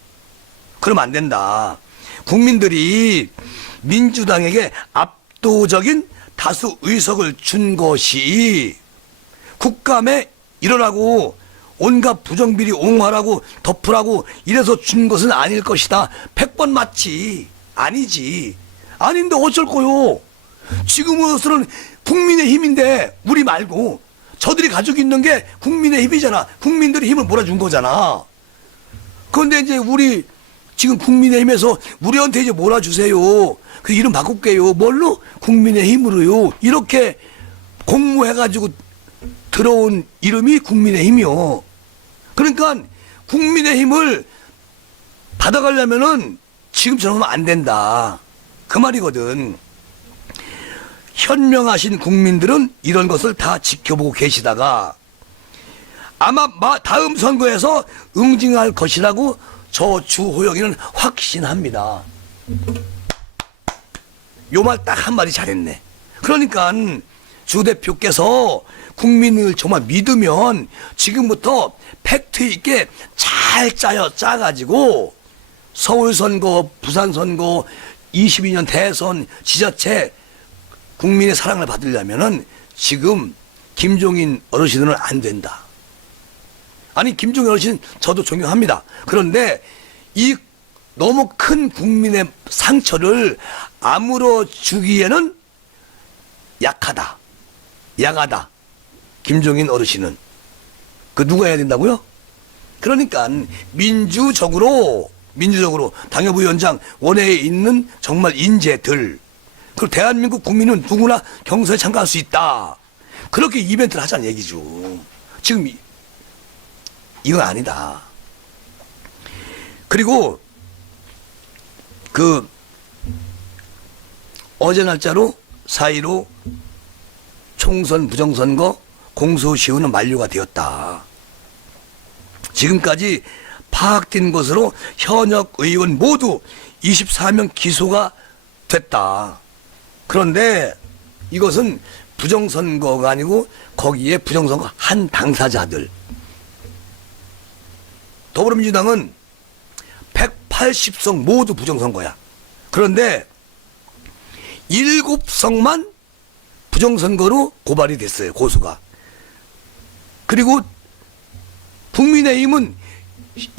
그러면 안 된다. 국민들이 민주당에게 압도적인 다수 의석을 준 것이 국감에 일어나고 온갖 부정비리 옹호하라고 덮으라고 이래서 준 것은 아닐 것이다. 100번 맞지. 아니지. 아닌데 어쩔 거요. 지금으로서는 국민의 힘인데 우리 말고 저들이 가지고 있는 게 국민의 힘이잖아. 국민들이 힘을 몰아준 거잖아. 그런데 이제 우리 지금 국민의 힘에서 우리한테 이제 몰아주세요. 그 이름 바꿀게요. 뭘로? 국민의 힘으로요. 이렇게 공모해가지고 들어온 이름이 국민의 힘이요. 그러니까 국민의 힘을 받아가려면은 지금처럼 하면 안 된다. 그 말이거든. 현명하신 국민들은 이런 것을 다 지켜보고 계시다가 아마 다음 선거에서 응징할 것이라고 저 주호영이는 확신합니다. 요 말 딱 한 마디 잘했네. 그러니까 주 대표께서 국민을 정말 믿으면 지금부터 팩트 있게 잘 짜가지고 서울 선거, 부산 선거, 22년 대선, 지자체 국민의 사랑을 받으려면은 지금 김종인 어르신은 안 된다. 아니 김종인 어르신 저도 존경합니다. 그런데 이 너무 큰 국민의 상처를 아물어 주기에는 약하다. 야하다. 김종인 어르신은. 그 누가 해야 된다고요? 그러니까 민주적으로 당협위원장 원회에 있는 정말 인재들, 그리고 대한민국 국민은 누구나 경선에 참가할 수 있다. 그렇게 이벤트를 하자는 얘기죠. 지금 이건 아니다. 그리고 어제 날짜로 4.15 총선 부정선거 공소시효는 만료가 되었다. 지금까지 파악된 것으로 현역 의원 모두 24명 기소가 됐다. 그런데 이것은 부정선거가 아니고 거기에 부정선거 한 당사자들. 더불어민주당은 180석 모두 부정선거야. 그런데 7석만 부정선거로 고발이 됐어요. 고소가. 그리고 국민의힘은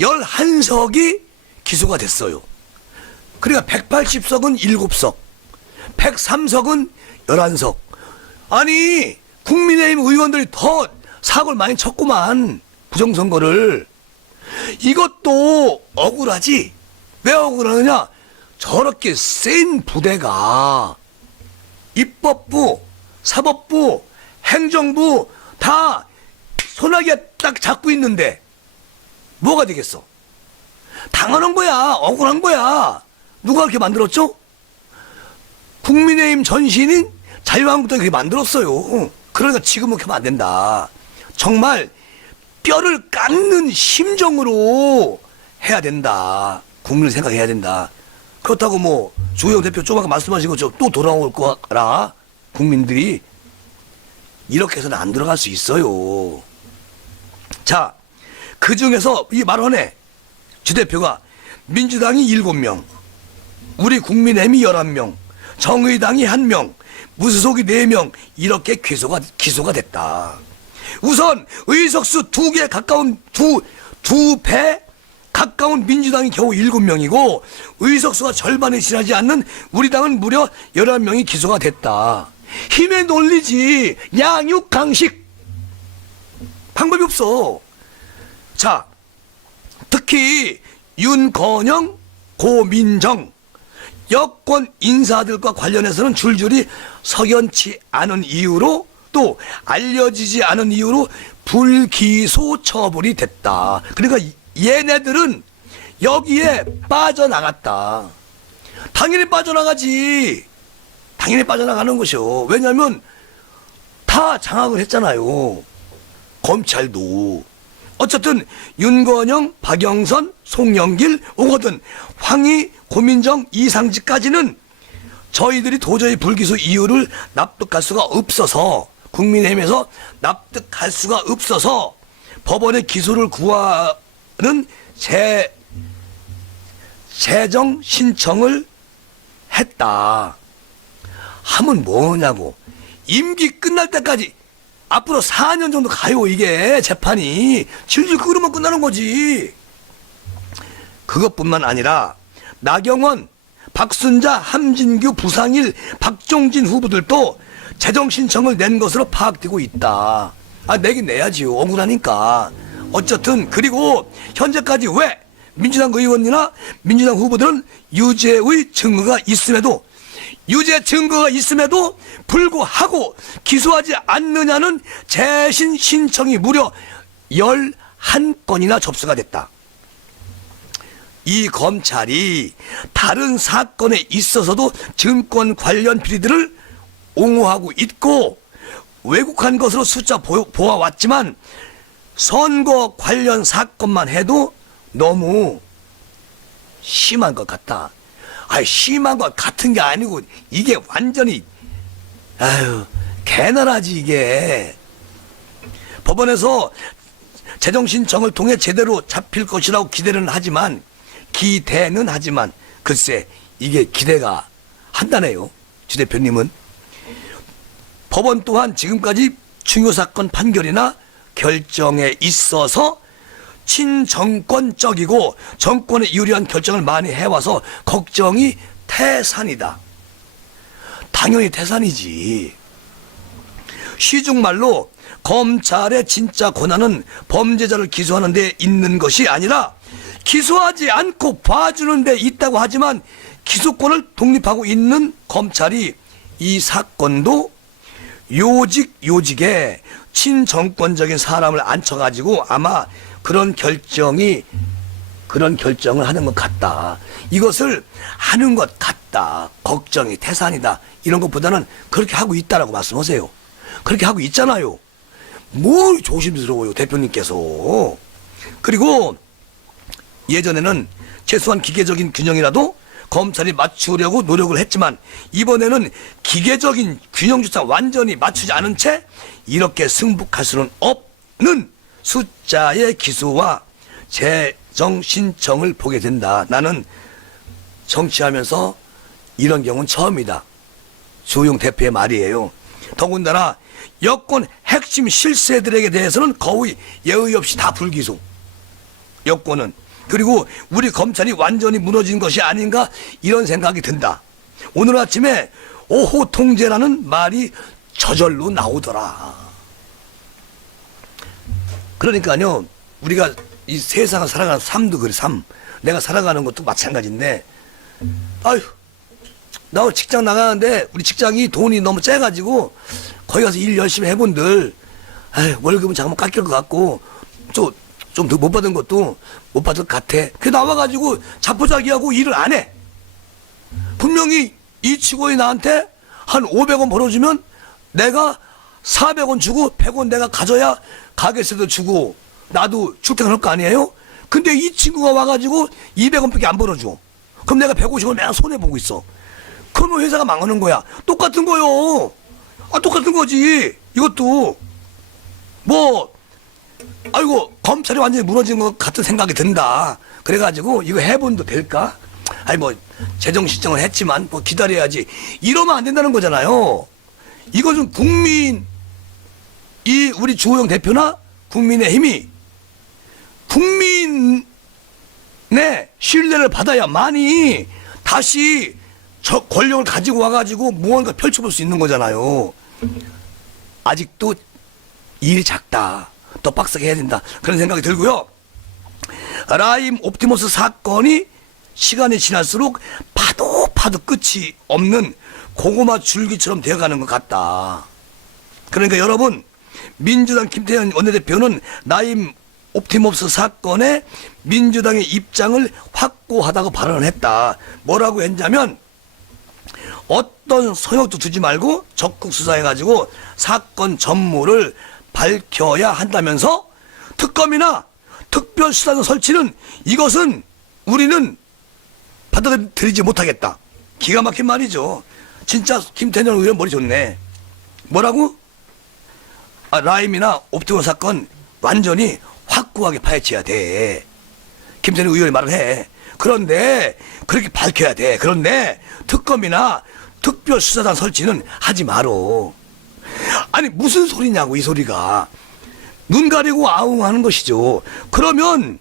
11석이 기소가 됐어요. 그러니까 180석은 7석, 103석은 11석. 아니 국민의힘 의원들이 더 사고를 많이 쳤구만. 부정선거를. 이것도 억울하지. 왜 억울하느냐. 저렇게 센 부대가 입법부, 사법부, 행정부 다 소나기가 딱 잡고 있는데 뭐가 되겠어? 당연한 거야. 억울한 거야. 누가 그렇게 만들었죠? 국민의힘 전신인 자유한국당이 그렇게 만들었어요. 그러니까 지금은 그렇게 하면 안 된다. 정말 뼈를 깎는 심정으로 해야 된다. 국민을 생각해야 된다. 그렇다고 뭐 주호영 대표 조금 아까 말씀하신 것처럼 또 돌아올 거라 국민들이 이렇게 해서는 안 들어갈 수 있어요. 자, 그 중에서 이 말원에 주 대표가 민주당이 7명, 우리 국민의힘이 11명, 정의당이 1명, 무소속이 4명 이렇게 기소가 됐다. 우선 의석수 2개 가까운 두 배 가까운 민주당이 겨우 7명이고 의석수가 절반에 지나지 않는 우리 당은 무려 11명이 기소가 됐다. 힘의 논리지. 양육 강식. 방법이 없어. 자, 특히 윤건영, 고민정 여권 인사들과 관련해서는 줄줄이 석연치 않은 이유로 또 알려지지 않은 이유로 불기소 처분이 됐다. 그러니까 얘네들은 여기에 빠져나갔다. 당연히 빠져나가지. 당연히 빠져나가는 것이요. 왜냐하면 다 장악을 했잖아요. 검찰도. 어쨌든 윤건영, 박영선, 송영길, 오거든, 황희, 고민정, 이상직까지는 저희들이 도저히 불기소 이유를 납득할 수가 없어서 국민의힘에서 납득할 수가 없어서 법원에 기소를 구하는 재정 신청을 했다. 하면 뭐냐고. 임기 끝날 때까지 앞으로 4년 정도 가요. 이게 재판이 질질 끌으면 끝나는 거지. 그것뿐만 아니라 나경원, 박순자, 함진규, 부상일, 박종진 후보들도 재정 신청을 낸 것으로 파악되고 있다. 아, 내긴 내야지요. 억울하니까. 어쨌든 그리고 현재까지 왜 민주당 의원이나 민주당 후보들은 유죄의 증거가 있음에도 불구하고 기소하지 않느냐는 재심 신청이 무려 11건이나 접수가 됐다. 이 검찰이 다른 사건에 있어서도 증권 관련 비리들을 옹호하고 있고 왜곡한 것으로 숫자 보아왔지만 선거 관련 사건만 해도 너무 심한 것 같다. 아이, 심한 것 같은 게 아니고 이게 완전히 아유 개나라지 이게. 법원에서 재정 신청을 통해 제대로 잡힐 것이라고 기대는 하지만 글쎄 이게 기대가 한다네요. 주 대표님은. 법원 또한 지금까지 중요 사건 판결이나 결정에 있어서 친정권적이고 정권에 유리한 결정을 많이 해와서 걱정이 태산이다. 당연히 태산이지. 시중말로 검찰의 진짜 권한은 범죄자를 기소하는 데 있는 것이 아니라 기소하지 않고 봐주는 데 있다고 하지만 기소권을 독립하고 있는 검찰이 이 사건도 요직에 친정권적인 사람을 앉혀가지고 아마 그런 결정을 하는 것 같다. 이것을 하는 것 같다. 걱정이 태산이다. 이런 것보다는 그렇게 하고 있다라고 말씀하세요. 그렇게 하고 있잖아요. 뭘 조심스러워요, 대표님께서. 그리고 예전에는 최소한 기계적인 균형이라도 검찰이 맞추려고 노력을 했지만 이번에는 기계적인 균형조차 완전히 맞추지 않은 채 이렇게 승복할 수는 없는 숫자의 기소와 재정 신청을 보게 된다. 나는 정치하면서 이런 경우는 처음이다. 주호영 대표의 말이에요. 더군다나 여권 핵심 실세들에게 대해서는 거의 예의 없이 다 불기소. 여권은. 그리고 우리 검찰이 완전히 무너진 것이 아닌가 이런 생각이 든다. 오늘 아침에 오호 통제라는 말이 저절로 나오더라. 그러니까요, 우리가 이 세상을 살아가는 삶도 그래, 삶. 내가 살아가는 것도 마찬가지인데, 아휴, 나 직장 나가는데 우리 직장이 돈이 너무 째가지고 거기 가서 일 열심히 해본들 에이, 월급은 잠깐만 깎일 것 같고, 좀 더 못 받은 것도 못 받을 것 같아. 그 나와가지고 자포자기하고 일을 안 해. 분명히 이 직원이 나한테 한 500원 벌어주면 내가 400원 주고 100원 내가 가져야 가게세도 주고 나도 출퇴근할 거 아니에요? 근데 이 친구가 와가지고 200원밖에 안 벌어줘. 그럼 내가 150원 내가 손해보고 있어. 그러면 회사가 망하는 거야. 똑같은 거요. 아, 똑같은 거지. 이것도. 뭐, 아이고, 검찰이 완전히 무너진 것 같은 생각이 든다. 그래가지고, 이거 해본도 될까? 아니, 뭐, 재정 신청을 했지만, 뭐, 기다려야지. 이러면 안 된다는 거잖아요. 이것은 우리 주호영 대표나 국민의힘이 국민의 신뢰를 받아야만이 다시 저 권력을 가지고 와가지고 무언가 펼쳐볼 수 있는 거잖아요. 아직도 일이 작다. 더 빡세게 해야 된다. 그런 생각이 들고요. 라임 옵티머스 사건이 시간이 지날수록 파도 끝이 없는 고구마 줄기처럼 되어가는 것 같다. 그러니까 여러분, 민주당 김태현 원내대표는 라임 옵티머스 사건에 민주당의 입장을 확고하다고 발언을 했다. 뭐라고 했냐면, 어떤 소용도 두지 말고 적극 수사해가지고 사건 전모를 밝혀야 한다면서 특검이나 특별수사단 설치는 이것은 우리는 받아들이지 못하겠다. 기가 막힌 말이죠. 진짜 김태년 의원 머리 좋네. 뭐라고? 아, 라임이나 옵티머스 사건 완전히 확고하게 파헤쳐야 돼. 김태년 의원이 말을 해. 그런데 그렇게 밝혀야 돼. 그런데 특검이나 특별수사단 설치는 하지 마로. 아니 무슨 소리냐고 이 소리가. 눈 가리고 아웅하는 것이죠. 그러면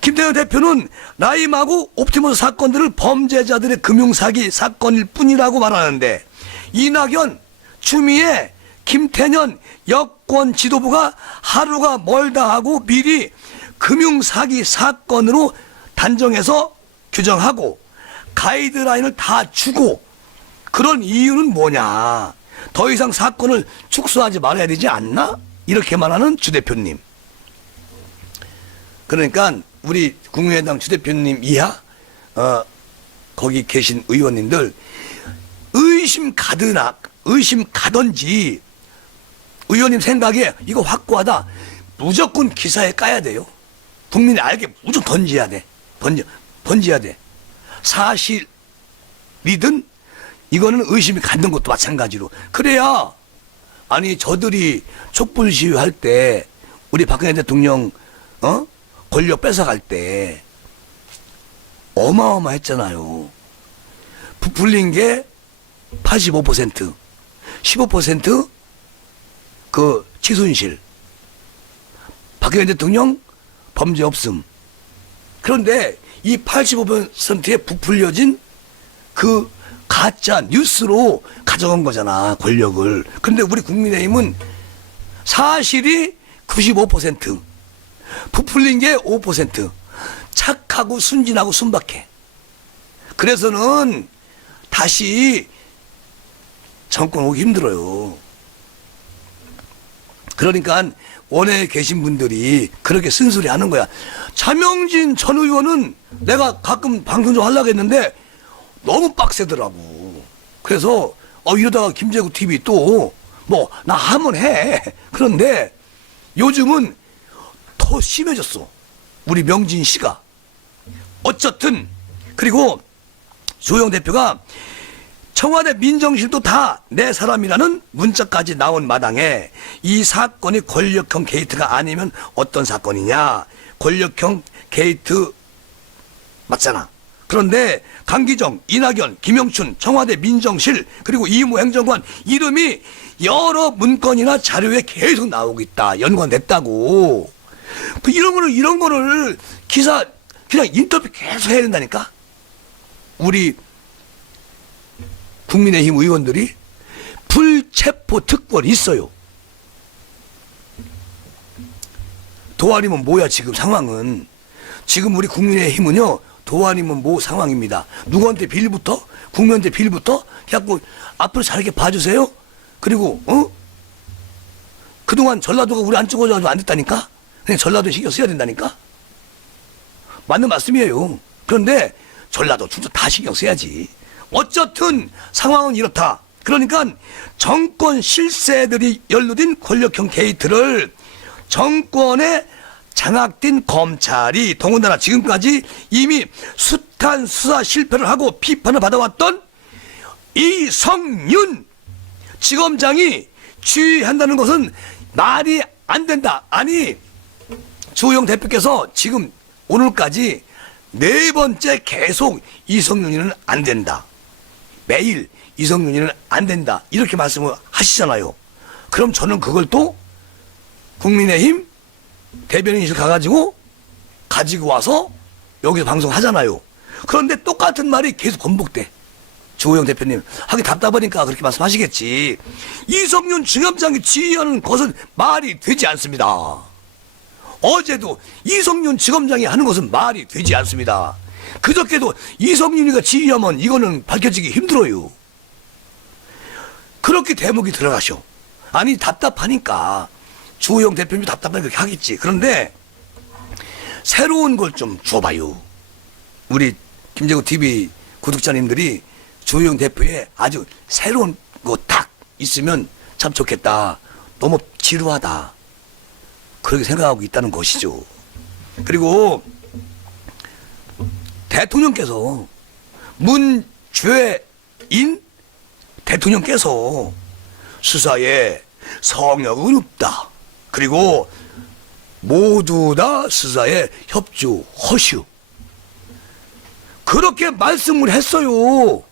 김태현 대표는 라임하고 옵티머스 사건들을 범죄자들의 금융사기 사건일 뿐이라고 말하는데, 이낙연, 추미애, 김태년 여권 지도부가 하루가 멀다 하고 미리 금융사기 사건으로 단정해서 규정하고 가이드라인을 다 주고, 그런 이유는 뭐냐? 더 이상 사건을 축소하지 말아야 되지 않나? 이렇게 말하는 주 대표님. 그러니까 우리 국민의당 주 대표님 이하 거기 계신 의원님들 의심 가든지 의원님 생각에 이거 확고하다. 무조건 기사에 까야 돼요. 국민이 알게 무조건 던져야 돼. 던져야 돼. 사실이든 이거는 의심이 갖는 것도 마찬가지로. 그래야, 아니, 저들이 촛불 시위할 때, 우리 박근혜 대통령, 권력 뺏어갈 때, 어마어마했잖아요. 부풀린 게 85%, 15% 그 최순실, 박근혜 대통령 범죄 없음. 그런데 이 85%에 부풀려진 그 가짜 뉴스로 가져간 거잖아, 권력을. 근데 우리 국민의힘은 사실이 95%, 부풀린 게 5%, 착하고 순진하고 순박해. 그래서는 다시 정권 오기 힘들어요. 그러니까 원외에 계신 분들이 그렇게 쓴소리 하는 거야. 차명진 전 의원은 내가 가끔 방송 좀 하려고 했는데 너무 빡세더라고. 그래서 이러다가 김재국 TV 또 뭐 나 하면 해. 그런데 요즘은 더 심해졌어. 우리 명진 씨가. 어쨌든 그리고 조영 대표가 청와대 민정실도 다 내 사람이라는 문자까지 나온 마당에 이 사건이 권력형 게이트가 아니면 어떤 사건이냐. 권력형 게이트 맞잖아. 그런데 강기정, 이낙연, 김영춘, 청와대 민정실 그리고 이무 행정관 이름이 여러 문건이나 자료에 계속 나오고 있다. 연관됐다고. 이런 거를 기사 그냥 인터뷰 계속 해야 된다니까. 우리 국민의힘 의원들이 불체포 특권이 있어요. 도안이면 뭐야 지금 상황은. 지금 우리 국민의힘은요. 도안이면 뭐 상황입니다. 누구한테 빌부터? 국민한테 빌부터? 그래갖고 앞으로 잘게 봐주세요. 그리고 그동안 전라도가 우리 안 찍어줘가지고 안 됐다니까? 그냥 전라도에 신경 써야 된다니까? 맞는 말씀이에요. 그런데 전라도, 충청 다 신경 써야지. 어쨌든 상황은 이렇다. 그러니까 정권 실세들이 연루된 권력형 게이트를 정권에 장악된 검찰이 더군다나 지금까지 이미 숱한 수사 실패를 하고 비판을 받아왔던 이성윤 지검장이 지휘한다는 것은 말이 안 된다. 아니, 주호영 대표께서 지금 오늘까지 4번째 계속 이성윤이는 안 된다. 매일 이성윤이는 안 된다. 이렇게 말씀을 하시잖아요. 그럼 저는 그걸 또 국민의힘 대변인실 가가지고 와서 여기서 방송하잖아요. 그런데 똑같은 말이 계속 반복돼. 주호영 대표님 하기 답답하니까 그렇게 말씀하시겠지. 이성윤 지검장이 지휘하는 것은 말이 되지 않습니다. 어제도 이성윤 지검장이 하는 것은 말이 되지 않습니다. 그저께도 이성윤이가 지휘하면 이거는 밝혀지기 힘들어요. 그렇게 대목이 들어가셔. 아니, 답답하니까 주호영 대표님이 답답하니까 그렇게 하겠지. 그런데 새로운 걸 좀 줘봐요. 우리 김재구 TV 구독자님들이 주호영 대표의 아주 새로운 거 딱 있으면 참 좋겠다. 너무 지루하다. 그렇게 생각하고 있다는 것이죠. 그리고 대통령께서 문죄인 대통령께서 수사에 성역은 없다. 그리고 모두 다 수사에 협조허슈. 그렇게 말씀을 했어요.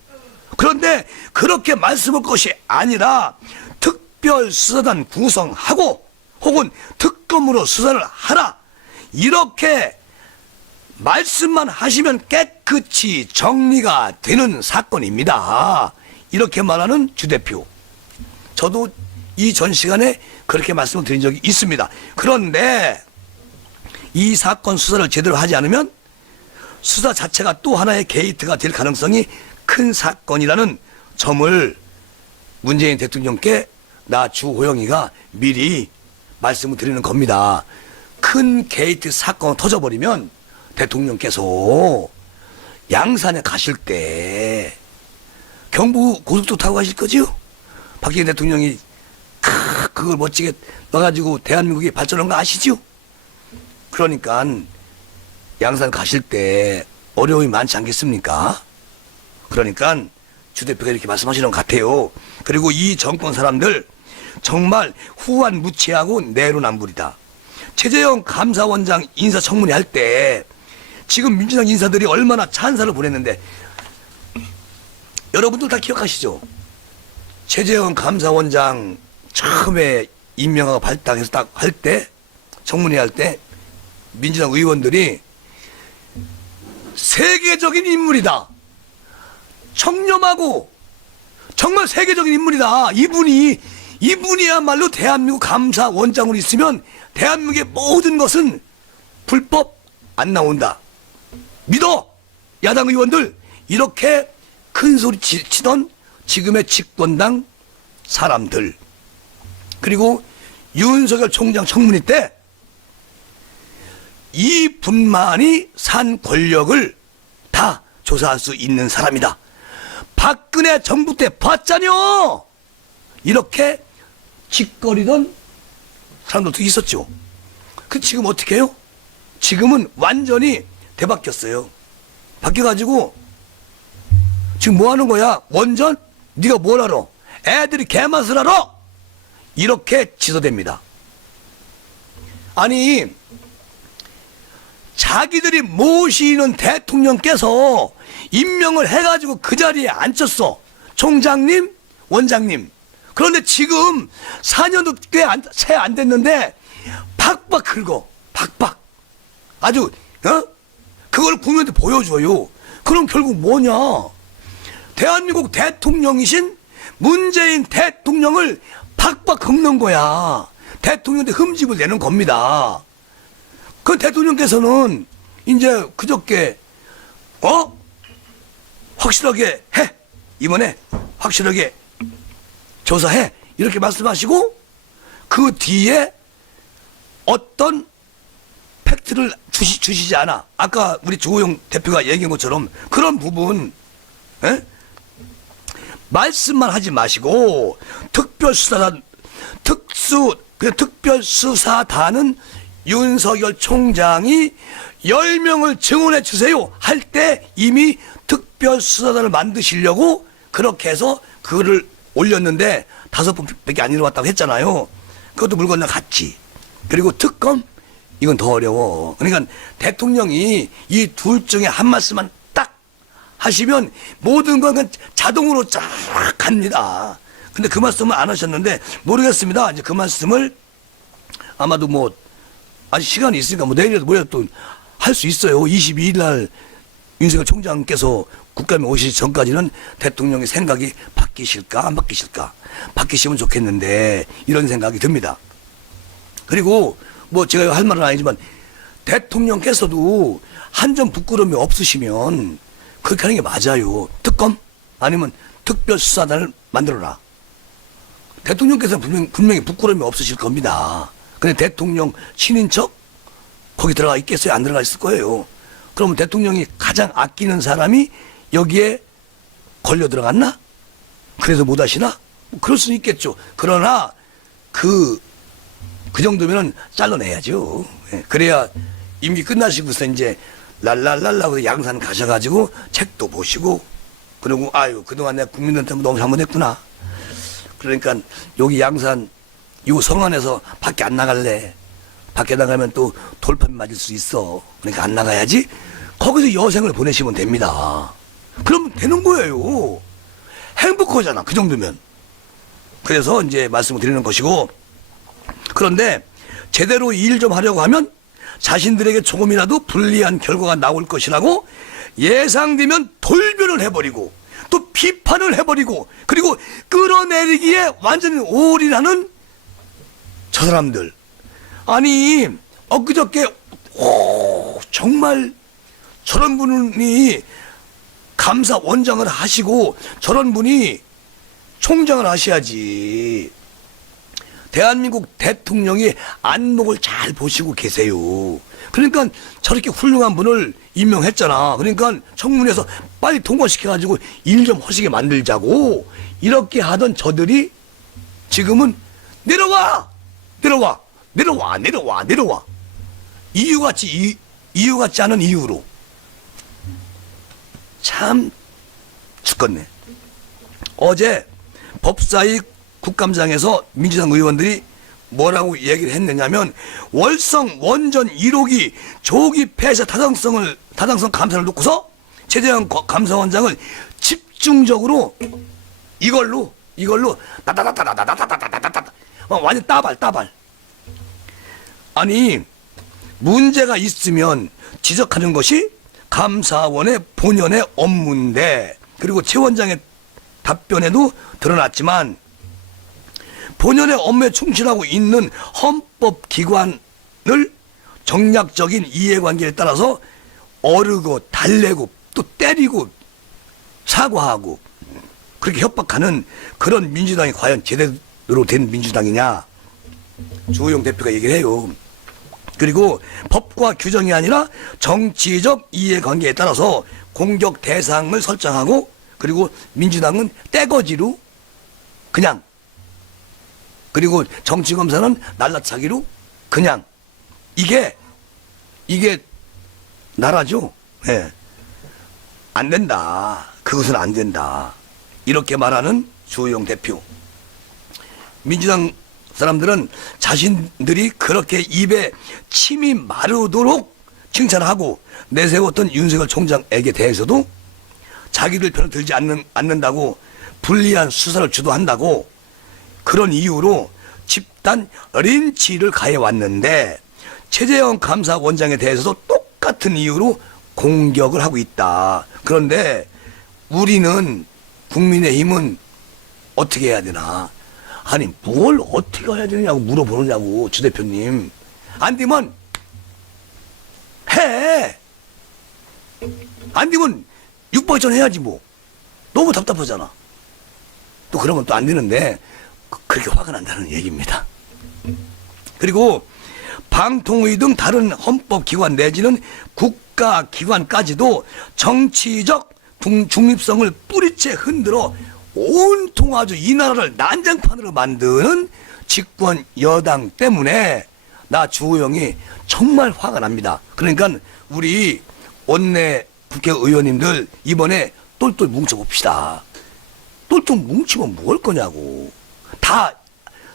그런데 그렇게 말씀할 것이 아니라 특별수사단 구성하고 혹은 특검으로 수사를 하라. 이렇게 말씀만 하시면 깨끗이 정리가 되는 사건입니다. 이렇게 말하는 주 대표. 저도 이전 시간에 그렇게 말씀을 드린 적이 있습니다. 그런데 이 사건 수사를 제대로 하지 않으면 수사 자체가 또 하나의 게이트가 될 가능성이 큰 사건이라는 점을 문재인 대통령께 나 주호영이가 미리 말씀을 드리는 겁니다. 큰 게이트 사건 터져버리면 대통령께서 양산에 가실 때 경부 고속도로 타고 가실 거지요? 박정희 대통령이 그걸 멋지게 넣어가지고 대한민국이 발전한 거 아시죠? 그러니까 양산 가실 때 어려움이 많지 않겠습니까? 그러니까 주 대표가 이렇게 말씀하시는 것 같아요. 그리고 이 정권 사람들 정말 후한무치하고 내로남불이다. 최재형 감사원장 인사청문회 할 때 지금 민주당 인사들이 얼마나 찬사를 보냈는데 여러분들 다 기억하시죠? 최재형 감사원장 처음에 임명하고 발탁해서 딱 할 때 청문회 할 때 민주당 의원들이 세계적인 인물이다. 청렴하고 정말 세계적인 인물이다. 이분이야말로 대한민국 감사원장으로 있으면 대한민국의 모든 것은 불법 안 나온다. 믿어! 야당 의원들! 이렇게 큰 소리 치던 지금의 집권당 사람들. 그리고 윤석열 총장 청문회 때 이분만이 산 권력을 다 조사할 수 있는 사람이다. 박근혜 정부 때 봤잖여! 이렇게 짓거리던 사람들도 있었죠. 그 지금 어떻게 해요? 지금은 완전히 대바뀌었어요. 바뀌어가지고 지금 뭐 하는 거야? 원전? 네가 뭘 알아? 애들이 개맛을 알아? 이렇게 지도됩니다. 아니, 자기들이 모시는 대통령께서 임명을 해가지고 그 자리에 앉혔어. 총장님, 원장님. 그런데 지금 4년도 채 안 됐는데 팍팍 긁어. 팍팍. 아주 그걸 국민한테 보여줘요. 그럼 결국 뭐냐? 대한민국 대통령이신 문재인 대통령을 팍팍 긁는 거야. 대통령한테 흠집을 내는 겁니다. 그 대통령께서는 이제 그저께 확실하게 해. 이번에 확실하게 조사해. 이렇게 말씀하시고 그 뒤에 어떤 팩트를 주시지 않아. 아까 우리 주호영 대표가 얘기한 것처럼 그런 부분, 에? 말씀만 하지 마시고 특별수사단은 윤석열 총장이 10명을 증언해 주세요 할 때 이미 특별수사단을 만드시려고 그렇게 해서 글을 올렸는데 5번밖에 안 일어났다고 했잖아요. 그것도 물 건너갔지. 그리고 특검? 이건 더 어려워. 그러니까 대통령이 이 둘 중에 한 말씀만 딱 하시면 모든 건 자동으로 쫙 갑니다. 근데 그 말씀을 안 하셨는데 모르겠습니다. 이제 그 말씀을 아마도 뭐 아직 시간이 있으니까 뭐 내일이라도 모레라도 또 할 수 있어요. 22일 날 윤석열 총장께서 국감에 오시기 전까지는 대통령의 생각이 바뀌실까 안 바뀌실까, 바뀌시면 좋겠는데 이런 생각이 듭니다. 그리고 뭐 제가 할 말은 아니지만 대통령께서도 한 점 부끄러움이 없으시면 그렇게 하는 게 맞아요. 특검 아니면 특별수사단을 만들어라. 대통령께서는 분명히 부끄러움이 없으실 겁니다. 근데 대통령 친인척 거기 들어가 있겠어요? 안 들어가 있을 거예요. 그러면 대통령이 가장 아끼는 사람이 여기에 걸려 들어갔나? 그래서 못 하시나? 뭐 그럴 수는 있겠죠. 그러나 그 정도면은 잘라내야죠. 예, 그래야 임기 끝나시고서 이제 랄랄랄라 양산 가셔가지고 책도 보시고 그리고 아유 그동안 내가 국민들한테 너무 잘못했구나. 그러니까 여기 양산 이 성안에서 밖에 안 나갈래. 밖에 나가면 또 돌판 맞을 수 있어. 그러니까 안 나가야지. 거기서 여생을 보내시면 됩니다. 그러면 되는 거예요. 행복하잖아. 그 정도면. 그래서 이제 말씀을 드리는 것이고, 그런데 제대로 일 좀 하려고 하면 자신들에게 조금이라도 불리한 결과가 나올 것이라고 예상되면 돌변을 해버리고 또 비판을 해버리고 그리고 끌어내리기에 완전히 올인하는 저 사람들. 아니 엊그저께 정말 저런 분이 감사원장을 하시고 저런 분이 총장을 하셔야지. 대한민국 대통령이 안목을 잘 보시고 계세요. 그러니까 저렇게 훌륭한 분을 임명했잖아. 그러니까 청문회에서 빨리 통과시켜가지고 일 좀 하시게 만들자고 이렇게 하던 저들이 지금은 내려와 이유 같지 않은 이유로 참 죽겠네. 어제 법사위 국감장에서 민주당 의원들이 뭐라고 얘기를 했느냐면 월성 원전 1호기 조기 폐쇄 타당성 감사를 놓고서 최재형 감사원장을 집중적으로 이걸로 따다다다다다다다다다다 완전 따발. 아니 문제가 있으면 지적하는 것이 감사원의 본연의 업무인데, 그리고 최 원장의 답변에도 드러났지만 본연의 업무에 충실하고 있는 헌법기관을 정략적인 이해관계에 따라서 어르고 달래고 또 때리고 사과하고 그렇게 협박하는 그런 민주당이 과연 제대로 된 민주당이냐, 주호영 대표가 얘기를 해요. 그리고 법과 규정이 아니라 정치적 이해관계에 따라서 공격 대상을 설정하고, 그리고 민주당은 떼거지로 그냥, 그리고 정치검사는 날라차기로 그냥, 이게 나라죠. 예. 안 된다. 그것은 안 된다. 이렇게 말하는 주호영 대표. 민주당 사람들은 자신들이 그렇게 입에 침이 마르도록 칭찬하고 내세웠던 윤석열 총장에게 대해서도 자기들 편을 들지 않는다고 불리한 수사를 주도한다고 그런 이유로 집단 린치를 가해왔는데, 최재형 감사원장에 대해서도 똑같은 이유로 공격을 하고 있다. 그런데 우리는, 국민의힘은 어떻게 해야 되나? 아니 뭘 어떻게 해야 되냐고 물어보느냐고, 주 대표님. 안 되면 해. 안 되면 육박전 해야지 뭐. 너무 답답하잖아. 또 그러면 또 안 되는데 그렇게 화가 난다는 얘기입니다. 그리고 방통위 등 다른 헌법기관 내지는 국가기관까지도 정치적 중립성을 뿌리째 흔들어 온통 아주 이 나라를 난장판으로 만드는 집권 여당 때문에 나 주호영이 정말 화가 납니다. 그러니까 우리 원내 국회의원님들 이번에 똘똘 뭉쳐봅시다. 똘똘 뭉치면 뭐 할 거냐고. 다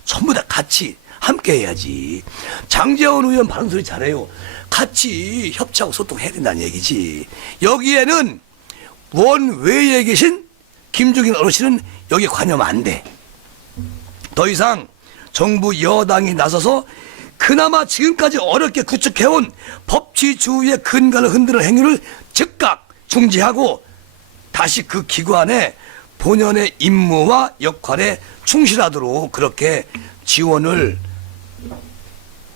전부 다 같이 함께 해야지. 장제원 의원 바른 소리 잘해요. 같이 협치하고 소통해야 된다는 얘기지. 여기에는 원외에 계신 김종인 어르신은 여기에 관여하면 안 돼. 더 이상 정부 여당이 나서서 그나마 지금까지 어렵게 구축해온 법치주의의 근간을 흔드는 행위를 즉각 중지하고 다시 그 기관의 본연의 임무와 역할에 충실하도록 그렇게 지원을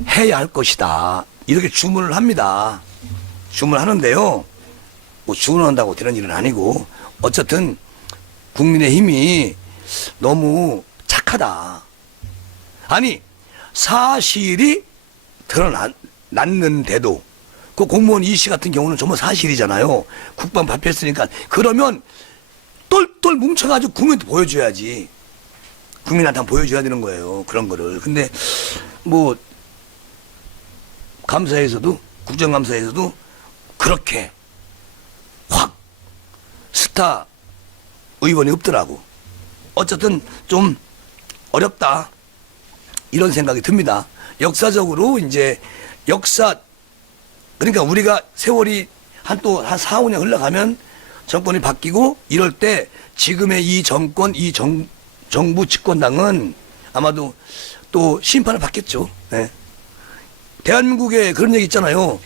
해야 할 것이다. 이렇게 주문을 합니다. 주문하는데요. 뭐 주문한다고 되는 일은 아니고 어쨌든 국민의힘이 너무 착하다. 아니 사실이 드러났는데도 그 공무원 이씨 같은 경우는 정말 사실이잖아요. 국방 발표했으니까. 그러면 똘똘 뭉쳐가지고 국민한테 보여줘야지. 국민한테 한번 보여줘야 되는 거예요. 그런 거를. 근데 뭐 감사에서도 국정감사에서도 그렇게 확 스타 의원이 없더라고. 어쨌든 좀 어렵다 이런 생각이 듭니다. 역사적으로 이제 그러니까 우리가 세월이 한 4, 5년 흘러가면 정권이 바뀌고 이럴 때 지금의 이 정권, 정부 집권당은 아마도 또 심판을 받겠죠. 네. 대한민국에 그런 얘기 있잖아요.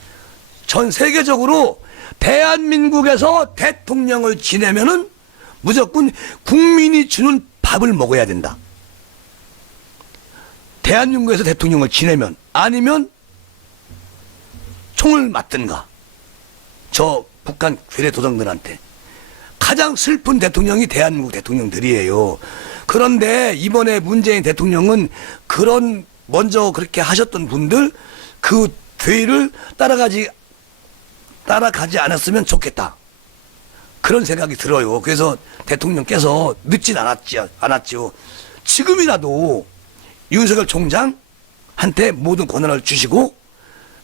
전 세계적으로 대한민국에서 대통령을 지내면은 무조건 국민이 주는 밥을 먹어야 된다. 대한민국에서 대통령을 지내면 아니면 총을 맞든가. 저 북한 괴뢰 도둑들한테. 가장 슬픈 대통령이 대한민국 대통령들이에요. 그런데 이번에 문재인 대통령은 그런 먼저 그렇게 하셨던 분들 그 뒤를 따라가지 않았으면 좋겠다. 그런 생각이 들어요. 그래서 대통령께서 늦진 않았죠. 지금이라도 윤석열 총장한테 모든 권한을 주시고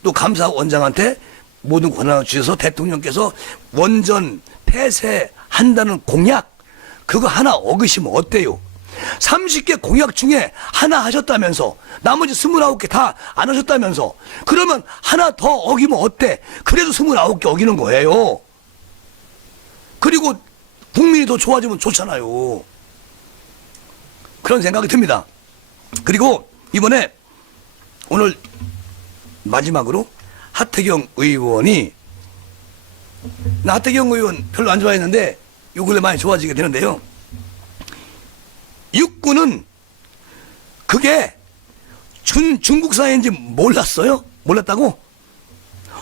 또 감사원장한테 모든 권한을 주셔서 대통령께서 원전 폐쇄한다는 공약 그거 하나 어기시면 어때요? 30개 공약 중에 하나 하셨다면서 나머지 29개 다 안 하셨다면서 그러면 하나 더 어기면 어때? 그래도 29개 어기는 거예요. 그리고 국민이 더 좋아지면 좋잖아요. 그런 생각이 듭니다. 그리고 이번에 오늘 마지막으로 하태경 의원이 나 하태경 의원 별로 안 좋아했는데 요 근래 많이 좋아지게 되는데요. 육군은 그게 중국산인지 몰랐어요? 몰랐다고?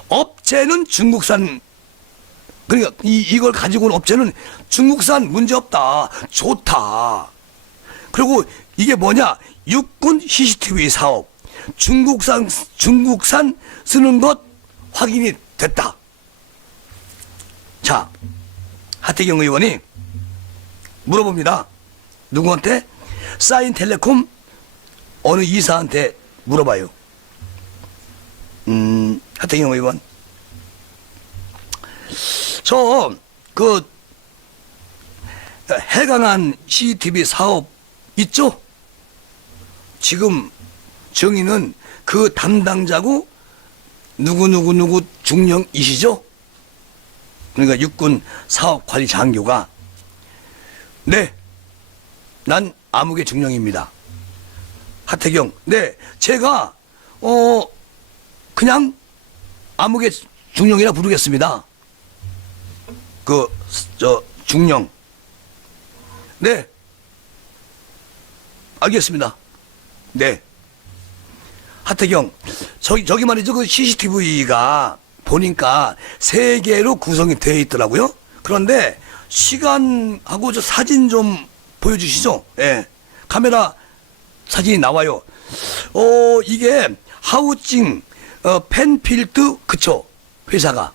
업체는 중국산 그러니까 이걸 가지고 온 업체는 중국산 문제없다. 좋다. 그리고 이게 뭐냐? 육군 CCTV 사업. 중국산 쓰는 것 확인이 됐다. 자, 하태경 의원이 물어봅니다. 누구한테? 사인텔레콤 어느 이사한테 물어봐요. 하태경 의원. 해강한 CCTV 사업 있죠? 지금 정의는 그 담당자고 누구 중령이시죠? 그러니까 육군 사업관리 장교가 네, 난 암흑의 중령입니다. 하태경, 네, 제가 그냥 암흑의 중령이라 부르겠습니다. 중령. 네. 알겠습니다. 네. 하태경, 저기 말이죠. 그 CCTV가 보니까 3개로 구성이 되어 있더라고요. 그런데 시간하고 저 사진 좀 보여주시죠. 예. 카메라 사진이 나와요. 이게 하우징 펜필드 그쵸 회사가.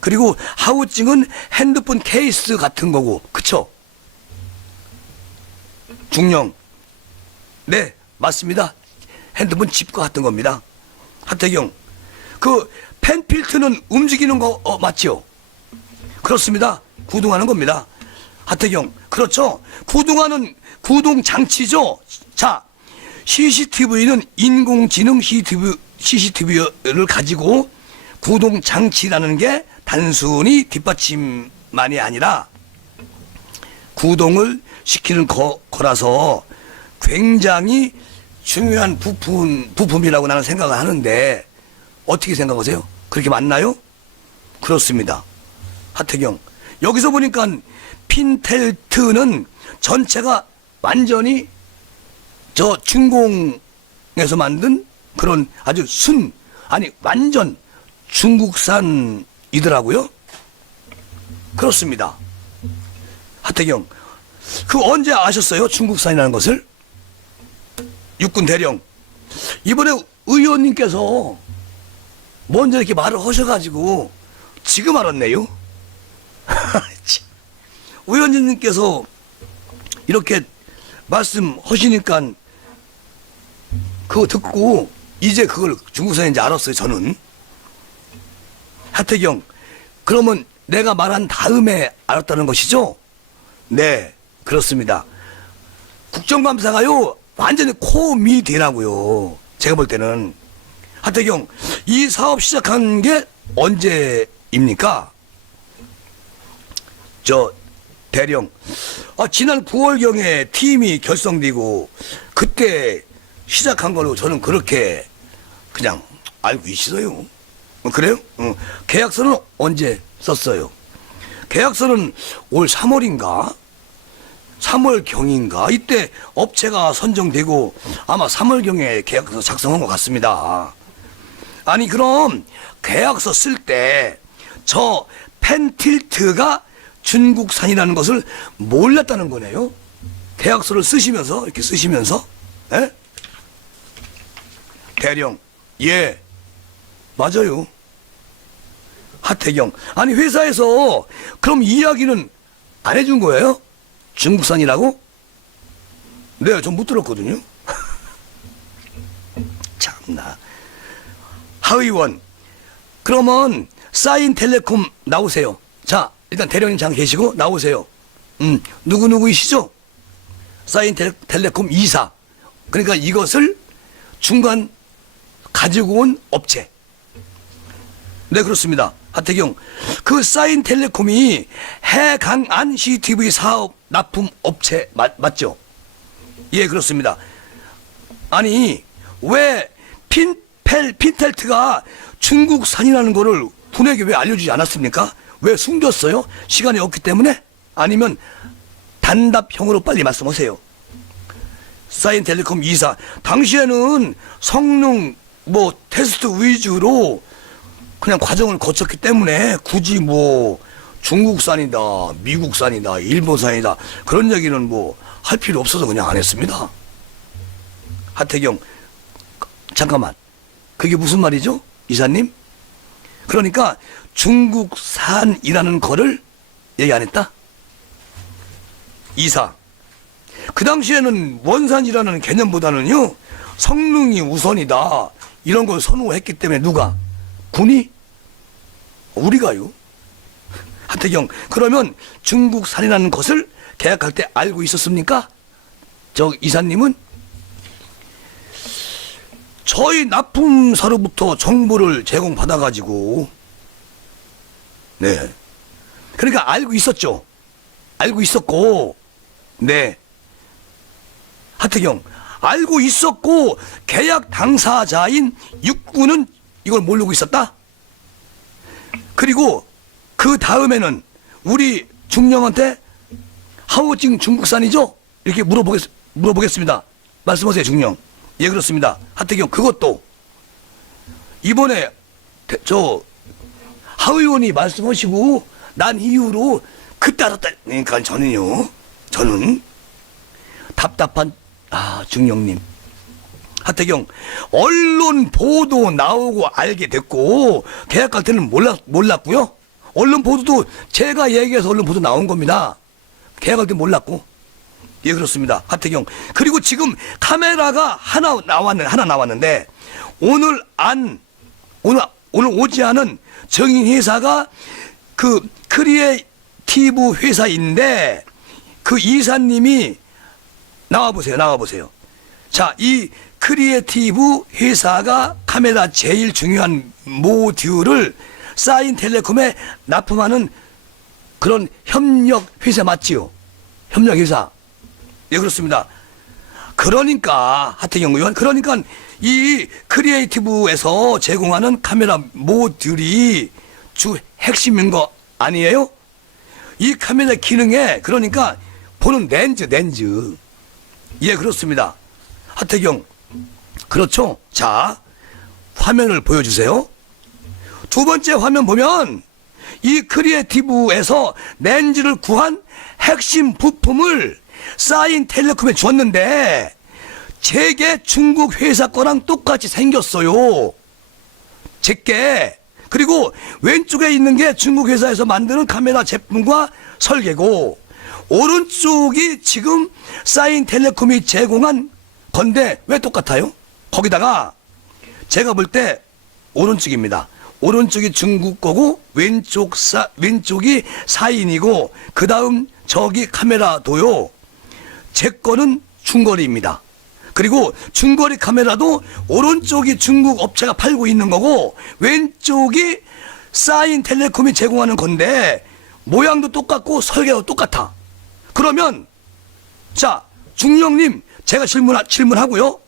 그리고 하우징은 핸드폰 케이스 같은 거고 그쵸 중령. 네 맞습니다. 핸드폰 칩과 같은 겁니다. 하태경 그 펜필트는 움직이는 거 맞지요? 그렇습니다. 구동하는 겁니다. 하태경 그렇죠. 구동하는 구동 장치죠. 자 CCTV는 인공지능 CCTV를 가지고 구동 장치라는 게 단순히 뒷받침만이 아니라 구동을 시키는 거라서 굉장히 중요한 부품이라고 나는 생각을 하는데 어떻게 생각하세요? 그렇게 맞나요? 그렇습니다. 하태경 여기서 보니까 핀텔트는 전체가 완전히 저 중공에서 만든 그런 아주 완전 중국산이더라고요. 그렇습니다. 하태경 그 언제 아셨어요? 중국산이라는 것을? 육군 대령 이번에 의원님께서 먼저 이렇게 말을 하셔가지고 지금 알았네요. 의원님께서 이렇게 말씀하시니까 그거 듣고 이제 그걸 중국산인지 알았어요. 저는. 하태경 그러면 내가 말한 다음에 알았다는 것이죠? 네 그렇습니다. 국정감사가요 완전히 코미디라고요. 제가 볼 때는. 하태경 이 사업 시작한 게 언제입니까? 저 대령 지난 9월경에 팀이 결성되고 그때 시작한 걸로 저는 그렇게 그냥 알고 있어요. 그래요? 계약서는 언제 썼어요? 계약서는 올 3월인가? 3월경인가? 이때 업체가 선정되고 아마 3월경에 계약서 작성한 것 같습니다. 아니 그럼 계약서 쓸 때 저 펜틸트가 중국산이라는 것을 몰랐다는 거네요. 계약서를 쓰시면서 이렇게 쓰시면서 에? 대령 예 맞아요. 하태경 아니 회사에서 그럼 이야기는 안 해준 거예요? 중국산이라고? 네, 전 못 들었거든요. 참나. 하의원 그러면 사인텔레콤 나오세요. 자 일단 대령님 잠깐 계시고 나오세요. 누구누구이시죠? 사인텔레콤 이사. 그러니까 이것을 중간 가지고 온 업체. 네 그렇습니다. 하태경 그 사인텔레콤이 해강안 CCTV 사업 납품 업체 맞죠? 예 그렇습니다. 아니 왜 핀텔트가 중국산이라는 거를 군에게 왜 알려주지 않았습니까? 왜 숨겼어요? 시간이 없기 때문에? 아니면 단답형으로 빨리 말씀하세요. 사인텔레콤 이사 당시에는 성능 테스트 위주로 그냥 과정을 거쳤기 때문에 굳이 중국산이다 미국산이다 일본산이다 그런 얘기는 할 필요 없어서 그냥 안 했습니다. 하태경 잠깐만 그게 무슨 말이죠? 이사님? 그러니까 중국산이라는 거를 얘기 안 했다? 이사 그 당시에는 원산이라는 개념보다는요 성능이 우선이다 이런 걸 선호했기 때문에 누가? 군이? 우리가요. 하태경 그러면 중국산이라는 것을 계약할 때 알고 있었습니까? 저 이사님은? 저희 납품사로부터 정보를 제공받아가지고 네 그러니까 알고 있었죠. 알고 있었고 네 하태경 알고 있었고 계약 당사자인 육군은 이걸 모르고 있었다? 그리고 그 다음에는 우리 중령한테 하우징 중국산이죠? 이렇게 물어보겠습니다. 말씀하세요 중령. 예 그렇습니다. 하태경 그것도 이번에 저 하의원이 말씀하시고 난 이후로 그때 알았다. 그러니까 저는 답답한 중령님. 하태경, 언론 보도 나오고 알게 됐고, 계약할 때는 몰랐고요. 언론 보도도 제가 얘기해서 언론 보도 나온 겁니다. 계약할 때 몰랐고. 예, 그렇습니다. 하태경. 그리고 지금 카메라가 하나 나왔는데, 오늘 오지 않은 정인 회사가 그 크리에이티브 회사인데, 그 이사님이 나와보세요. 자, 이 크리에이티브 회사가 카메라 제일 중요한 모듈을 사인텔레콤에 납품하는 그런 협력 회사 맞지요? 협력 회사. 예, 그렇습니다. 그러니까 하태경 의원, 그러니까 이 크리에이티브에서 제공하는 카메라 모듈이 주 핵심인 거 아니에요? 이 카메라 기능에 그러니까 보는 렌즈. 예, 그렇습니다. 하태경, 그렇죠? 자, 화면을 보여주세요. 두 번째 화면 보면 이 크리에이티브에서 렌즈를 구한 핵심 부품을 사인텔레콤에 줬는데 제게 중국 회사 거랑 똑같이 생겼어요. 제게. 그리고 왼쪽에 있는 게 중국 회사에서 만드는 카메라 제품과 설계고, 오른쪽이 지금 사인텔레콤이 제공한 건데 왜 똑같아요? 거기다가 제가 볼 때 오른쪽입니다. 오른쪽이 중국 거고 왼쪽이 사인이고, 그 다음 저기 카메라도요, 제 거는 중거리입니다. 그리고 중거리 카메라도 오른쪽이 중국 업체가 팔고 있는 거고 왼쪽이 사인텔레콤이 제공하는 건데 모양도 똑같고 설계도 똑같아. 그러면 자, 중령님, 제가 질문하고요.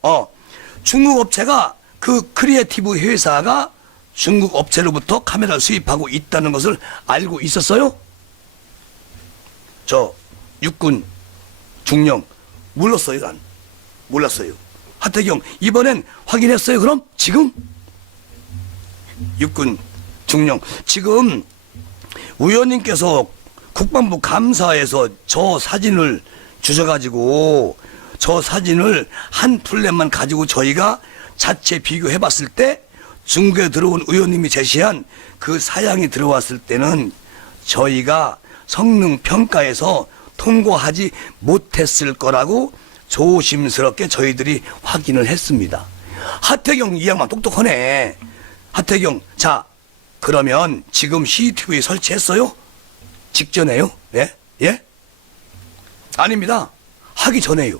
중국 업체가 그 크리에이티브 회사가 중국 업체로부터 카메라를 수입하고 있다는 것을 알고 있었어요? 저 육군 중령 몰랐어요. 난 몰랐어요. 하태경, 이번엔 확인했어요? 그럼 지금 육군 중령, 지금 의원님께서 국방부 감사에서 저 사진을 주셔가지고 저 사진을 한 플랫만 가지고 저희가 자체 비교해봤을 때 중국에 들어온 의원님이 제시한 그 사양이 들어왔을 때는 저희가 성능 평가에서 통과하지 못했을 거라고 조심스럽게 저희들이 확인을 했습니다. 하태경, 이 양반 똑똑하네. 하태경, 자, 그러면 지금 CCTV 설치했어요? 직전에요? 예? 예? 아닙니다. 하기 전에요.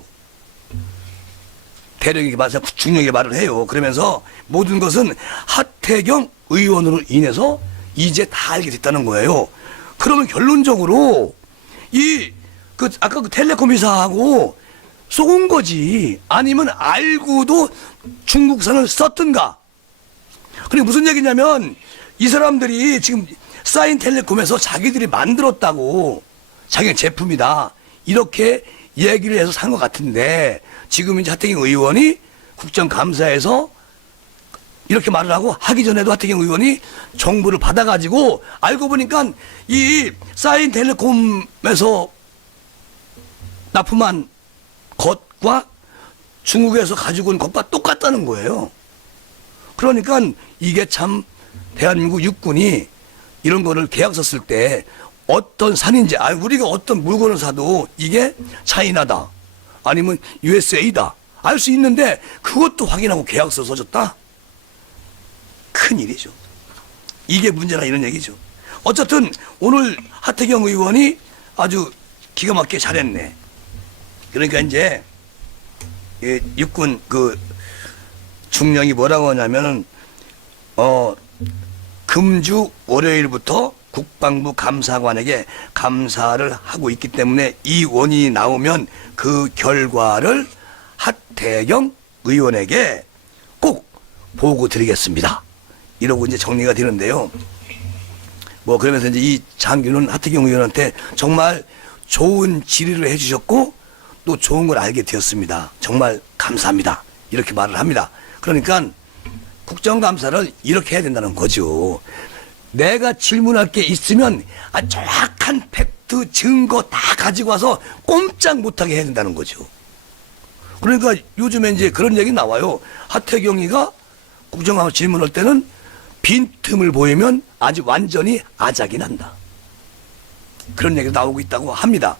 대령에게 말해서 중령에게 말을 해요. 그러면서 모든 것은 하태경 의원으로 인해서 이제 다 알게 됐다는 거예요. 그러면 결론적으로 아까 그 텔레콤 회사하고 쏘은 거지. 아니면 알고도 중국산을 썼든가. 그리고 무슨 얘기냐면 이 사람들이 지금 사인텔레콤에서 자기들이 만들었다고, 자기 제품이다, 이렇게 얘기를 해서 산 것 같은데, 지금 이제 하태경 의원이 국정감사에서 이렇게 말을 하고, 하기 전에도 하태경 의원이 정보를 받아가지고 알고 보니까 이 사인텔레콤에서 납품한 것과 중국에서 가지고 온 것과 똑같다는 거예요. 그러니까 이게 참 대한민국 육군이 이런 거를 계약서 쓸 때 어떤 산인지, 우리가 어떤 물건을 사도 이게 차이나다 아니면 USA다 알 수 있는데 그것도 확인하고 계약서 써줬다? 큰일이죠. 이게 문제라, 이런 얘기죠. 어쨌든 오늘 하태경 의원이 아주 기가 막히게 잘했네. 그러니까 이제 육군 그 중령이 뭐라고 하냐면은 금주 월요일부터 국방부 감사관에게 감사를 하고 있기 때문에 이 원인이 나오면 그 결과를 하태경 의원에게 꼭 보고 드리겠습니다. 이러고 이제 정리가 되는데요. 뭐 그러면서 이제 이 장교는 하태경 의원한테 정말 좋은 질의를 해주셨고 또 좋은 걸 알게 되었습니다. 정말 감사합니다. 이렇게 말을 합니다. 그러니까 국정감사를 이렇게 해야 된다는 거죠. 내가 질문할 게 있으면 정확한 팩트, 증거 다 가지고 와서 꼼짝 못하게 해야 된다는 거죠. 그러니까 요즘에 이제 그런 얘기 나와요. 하태경이가 국정하고 질문할 때는 빈틈을 보이면 아주 완전히 아작이 난다. 그런 얘기가 나오고 있다고 합니다.